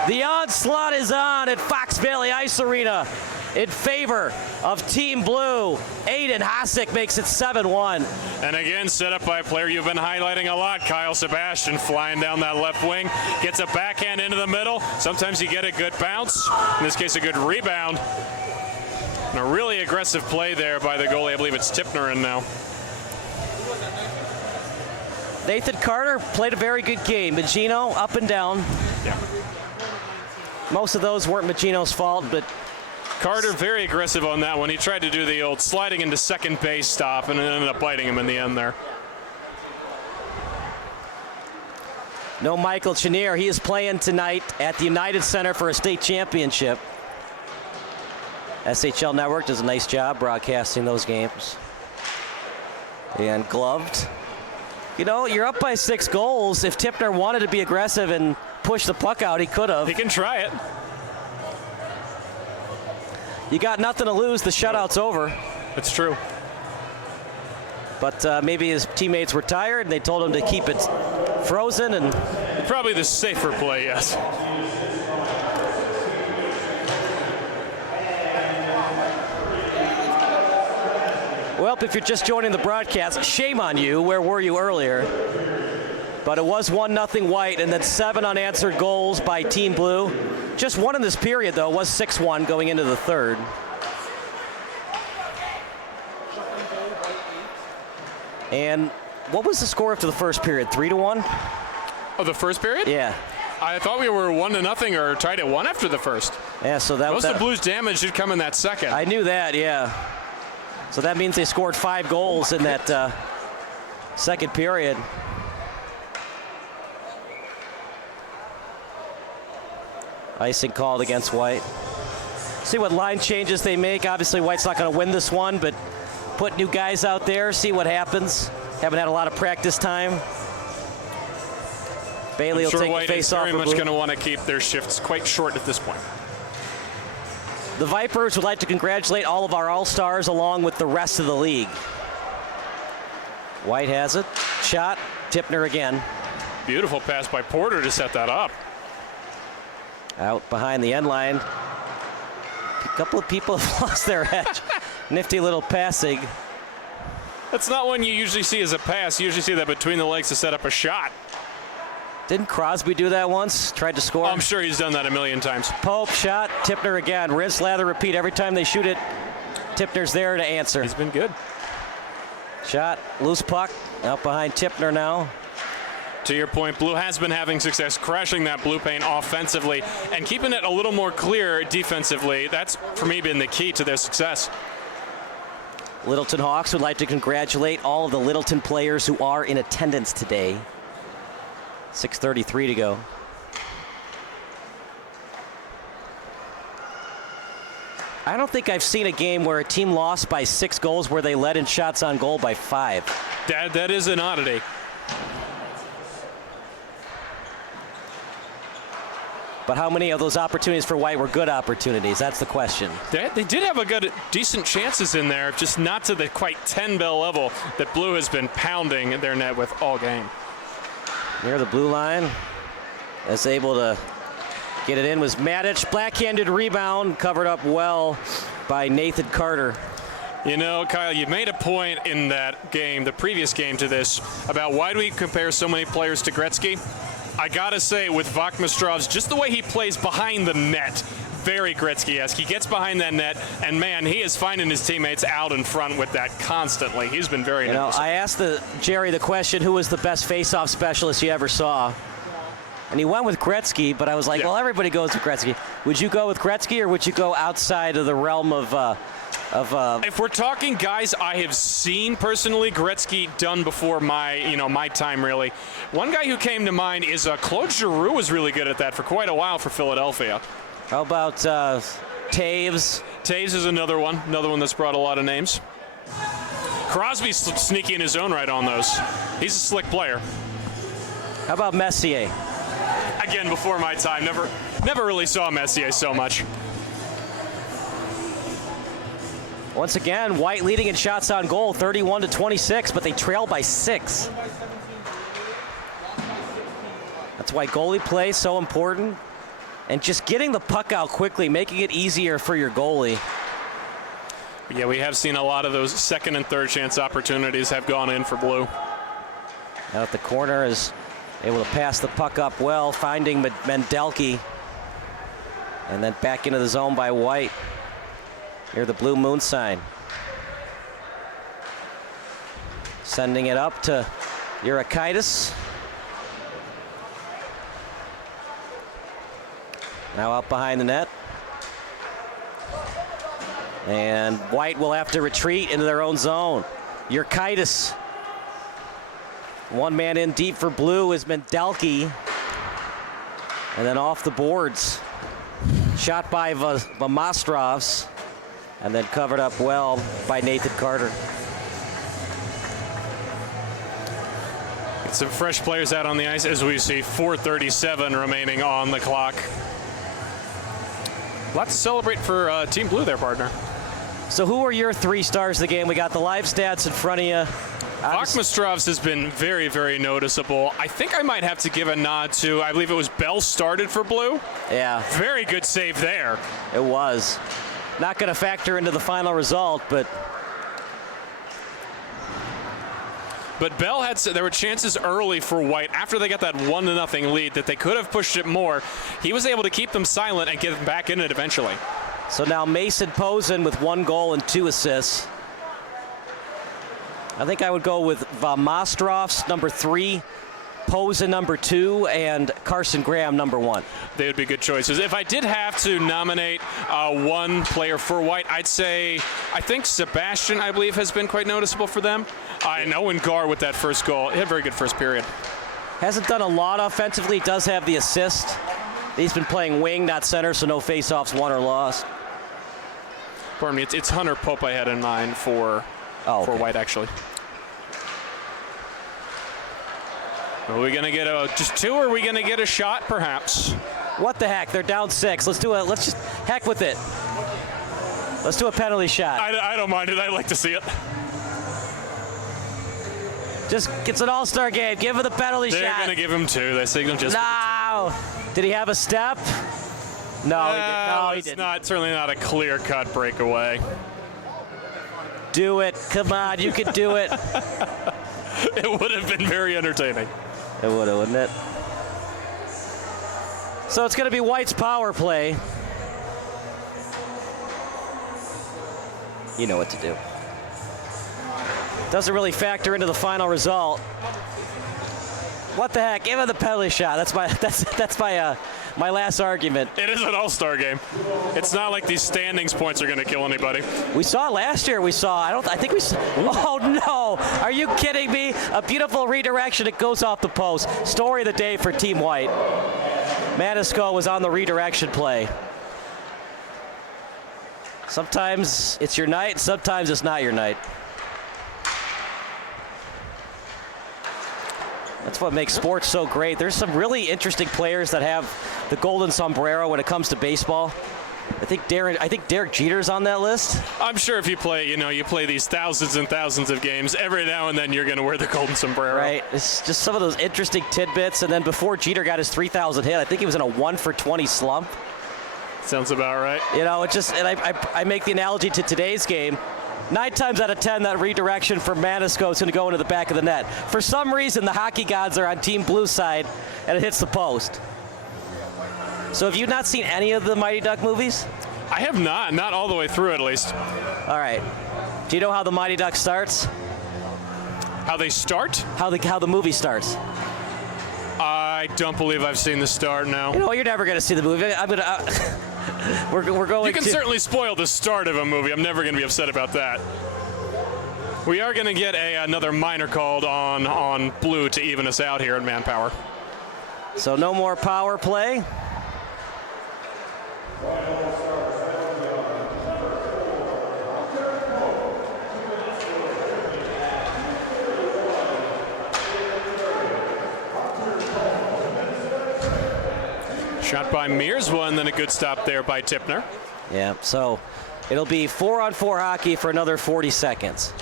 The onslaught is on at Fox Valley Ice Arena in favor of Team Blue. Aiden Hasek makes it 7-1. And again, set up by a player you've been highlighting a lot, Kyle Sebastian, flying down that left wing, gets a backhand into the middle. Sometimes you get a good bounce, in this case a good rebound. And a really aggressive play there by the goalie. I believe it's Tipner in now. Nathan Carter played a very good game. Magino up and down. Yeah. Most of those weren't Magino's fault, but Carter very aggressive on that one. He tried to do the old sliding into second base stop and it ended up biting him in the end there. No Michael Chenier. He is playing tonight at the United Center for a state championship. SHL Network does a nice job broadcasting those games. And gloved. You know, you're up by 6 goals. If Tipner wanted to be aggressive and push the puck out, he could have. He can try it. You got nothing to lose. The shutout's over. That's true. But maybe his teammates were tired and they told him to keep it frozen. And probably the safer play, yes. Well, if you're just joining the broadcast, shame on you. Where were you earlier? But it was 1-0 White, and then 7 unanswered goals by Team Blue. Just one in this period, though, was 6-1 going into the third. And What was the score after the first period? 3-1? Oh, the first period? Yeah. I thought we were 1-0 or tied at 1 after the first. Yeah, so that most of the Blues' damage did come in that second. I knew that, yeah. So that means they scored 5 goals in that second period. Icing called against White. See what line changes they make. Obviously, White's not going to win this one, but put new guys out there, see what happens. Haven't had a lot of practice time. Bailey will take the face off. White is very much going to want to keep their shifts quite short at this point. The Vipers would like to congratulate all of our All-Stars along with the rest of the league. White has it. Shot. Tipner again. Beautiful pass by Porter to set that up. Out behind the end line. A couple of people have lost their edge. Nifty little passing. That's not one you usually see as a pass. You usually see that between the legs to set up a shot. Didn't Crosby do that once? Tried to score? I'm sure he's done that a million times. Pope shot, Tipner again. Rinse, lather, repeat. Every time they shoot it, Tipner's there to answer. He's been good. Shot, loose puck, out behind Tipner now. To your point, Blue has been having success crashing that blue paint offensively and keeping it a little more clear defensively. That's, for me, been the key to their success. Littleton Hawks would like to congratulate all of the Littleton players who are in attendance today. 6:33 to go. I don't think I've seen a game where a team lost by 6 goals where they led in shots on goal by 5. That is an oddity. But how many of those opportunities for White were good opportunities? That's the question. They did have decent chances in there, just not to the quite 10-bell level that Blue has been pounding their net with all game. Near the blue line, is able to get it in was Matic. Backhanded rebound, covered up well by Nathan Carter. You know, Kyle, you made a point in that game, the previous game to this, about why do we compare so many players to Gretzky? I gotta say, with Vachmistrov's, just the way he plays behind the net, very Gretzky-esque. He gets behind that net, and man, he is finding his teammates out in front with that constantly. He's been very nice. I asked Jerry the question, who was the best face-off specialist you ever saw? And he went with Gretzky, but I was like, well, everybody goes with Gretzky. Would you go with Gretzky, or would you go outside of the realm of if we're talking guys I have seen personally, Gretzky done before my time really. One guy who came to mind is Claude Giroux was really good at that for quite a while for Philadelphia. How about Taves? Taves is another one that's brought a lot of names. Crosby's sneaky in his own right on those. He's a slick player. How about Messier? Again, before my time, never really saw Messier so much. Once again, White leading in shots on goal, 31-26, but they trail by 6. That's why goalie play is so important. And just getting the puck out quickly, making it easier for your goalie. Yeah, we have seen a lot of those second and third chance opportunities have gone in for Blue. Out the corner is able to pass the puck up well, finding Mendelke. And then back into the zone by White. Near the blue moon sign. Sending it up to Urakaitis. Now out behind the net. And White will have to retreat into their own zone. Urakaitis. One man in deep for Blue is Mendelke. And then off the boards. Shot by Vamastrovs. And then covered up well by Nathan Carter. Some fresh players out on the ice as we see 4:37 remaining on the clock. A lot to celebrate for Team Blue there, partner. So who are your 3 stars of the game? We got the live stats in front of you. Vachmistrovs has been very, very noticeable. I think I might have to give a nod to, I believe it was Bell started for Blue. Yeah. Very good save there. It was. Not going to factor into the final result, but Bell there were chances early for White after they got that 1-0 lead that they could have pushed it more. He was able to keep them silent and get them back in it eventually. So now Mason Posen with 1 goal and 2 assists. I think I would go with Mostrovs, number 3, Posa, number 2, and Carson Graham, number 1. They would be good choices. If I did have to nominate one player for White, I'd say, I think Sebastian, I believe, has been quite noticeable for them. I know in Gar with that first goal. He had a very good first period. Hasn't done a lot offensively. Does have the assist. He's been playing wing, not center, so no face-offs won or lost. Pardon me, it's Hunter Pope I had in mind for White, actually. Are we going to get just 2, or are we going to get a shot, perhaps? What the heck? They're down 6. Let's just heck with it. Let's do a penalty shot. I don't mind it. I'd like to see it. Just it's an all-star game. Give him the penalty shot. They're going to give him 2. They signal just. No. Did he have a step? No, he didn't. No, he didn't. Certainly not a clear-cut breakaway. Do it. Come on, you can do it. It would have been very entertaining. It would have, wouldn't it? So it's going to be White's power play. You know what to do. Doesn't really factor into the final result. What the heck? Give him the penalty shot. That's my last argument. It is an all-star game. It's not like these standings points are going to kill anybody. We saw last year. Oh no! Are you kidding me? A beautiful redirection. It goes off the post. Story of the day for Team White. Manisco was on the redirection play. Sometimes it's your night. Sometimes it's not your night. That's what makes sports so great. There's some really interesting players that have the golden sombrero when it comes to baseball. I think Derek Jeter's on that list. I'm sure if you play these thousands and thousands of games, every now and then you're going to wear the golden sombrero. Right. It's just some of those interesting tidbits. And then before Jeter got his 3,000 hit, I think he was in a 1-for-20 slump. Sounds about right. You know, I make the analogy to today's game. 9 times out of 10, that redirection for Manisco is going to go into the back of the net. For some reason, the hockey gods are on Team Blue's side, and it hits the post. So have you not seen any of the Mighty Duck movies? I have not all the way through at least. All right. Do you know how the Mighty Duck starts? How they start? How the movie starts. I don't believe I've seen the start now. You know, you're never going to see the movie. We're going. You can certainly spoil the start of a movie. I'm never going to be upset about that. We are going to get another minor called on Blue to even us out here in manpower. So no more power play. Shot by Mearswa, and then a good stop there by Tipner. Yeah, so it'll be 4-on-4 hockey for another 40 seconds.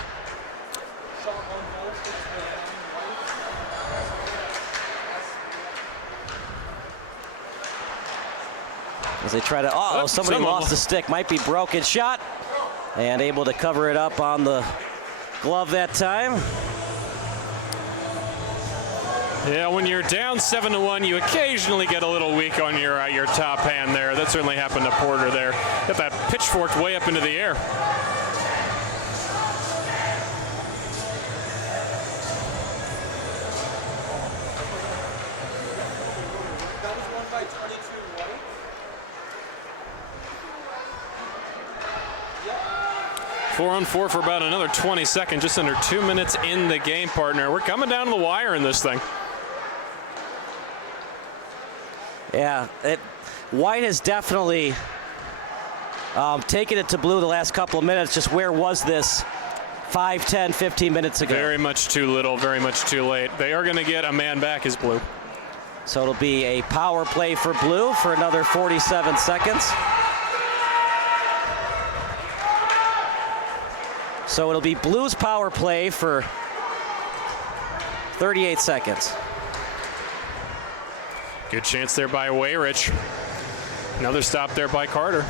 As they try to, somebody lost the stick, might be broken. Shot, and able to cover it up on the glove that time. Yeah, when you're down 7-1, you occasionally get a little weak on your top hand there. That certainly happened to Porter there. Got that pitchfork way up into the air. Four on four for about another 20 seconds, just under 2 minutes in the game, partner. We're coming down to the wire in this thing. Yeah, White has definitely taken it to Blue the last couple of minutes. Just where was this 5, 10, 15 minutes ago? Very much too little, very much too late. They are going to get a man back as Blue. So it'll be a power play for Blue for another 47 seconds. So it'll be Blue's power play for 38 seconds. Good chance there by Wayrich. Another stop there by Carter.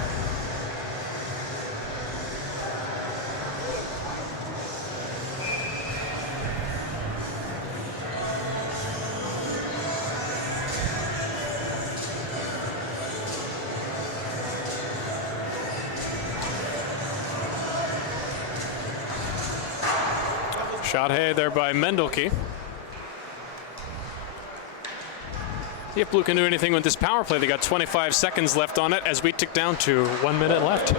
Shot hay there by Mendelke. See if Blue can do anything with this power play. They got 25 seconds left on it as we tick down to 1 minute left.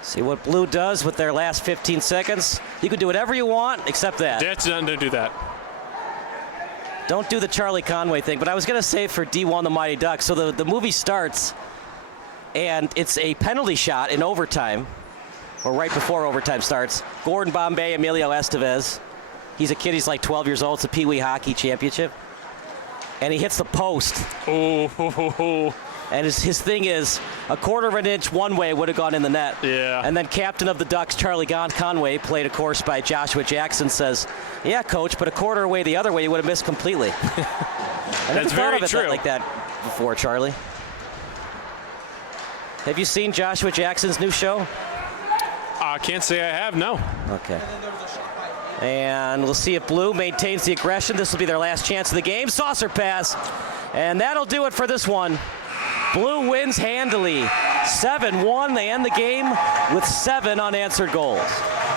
See what Blue does with their last 15 seconds. You can do whatever you want except that. That's not to do that. Don't do the Charlie Conway thing, but I was going to say for D1 the Mighty Ducks. So the movie starts, and it's a penalty shot in overtime, or right before overtime starts. Gordon Bombay, Emilio Estevez. He's a kid, he's like 12 years old. It's a Pee Wee Hockey Championship. And he hits the post. Oh. And his thing is, a quarter of an inch one way would have gone in the net. Yeah. And then captain of the Ducks, Charlie Conway, played of course by Joshua Jackson, says, yeah, coach, but a quarter away the other way, you would have missed completely. I never thought of it like that before, Charlie. Have you seen Joshua Jackson's new show? I can't say I have, no. Okay. And we'll see if Blue maintains the aggression. This will be their last chance of the game. Saucer pass. And that'll do it for this one. Blue wins handily. 7-1. They end the game with 7 unanswered goals.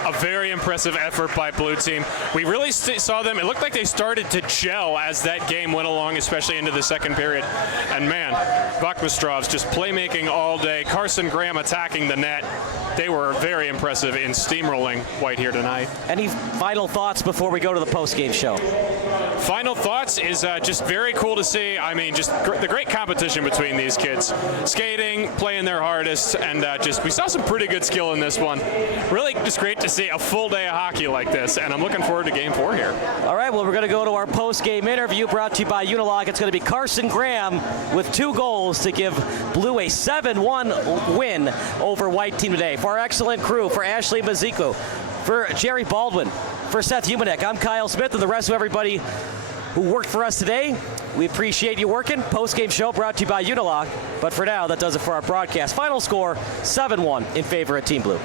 A very impressive effort by Blue team. We really saw them. It looked like they started to gel as that game went along, especially into the second period. And man, Vachmistrov's just playmaking all day. Carson Graham attacking the net. They were very impressive in steamrolling White here tonight. Any final thoughts before we go to the post-game show? Final thoughts is just very cool to see. I mean, just the great competition between these kids. Skating, playing their hardest, and we saw some pretty good skill in this one. Really just great to see a full day of hockey like this, and I'm looking forward to Game 4 here. All right, well, we're going to go to our post-game interview brought to you by Unilock. It's going to be Carson Graham with 2 goals to give Blue a 7-1 win over White team today. For our excellent crew, for Ashley Mazico, for Jerry Baldwin, for Seth Humanek, I'm Kyle Smith, and the rest of everybody who worked for us today. We appreciate you working. Post-game show brought to you by Unilock. But for now, that does it for our broadcast. Final score, 7-1 in favor of Team Blue.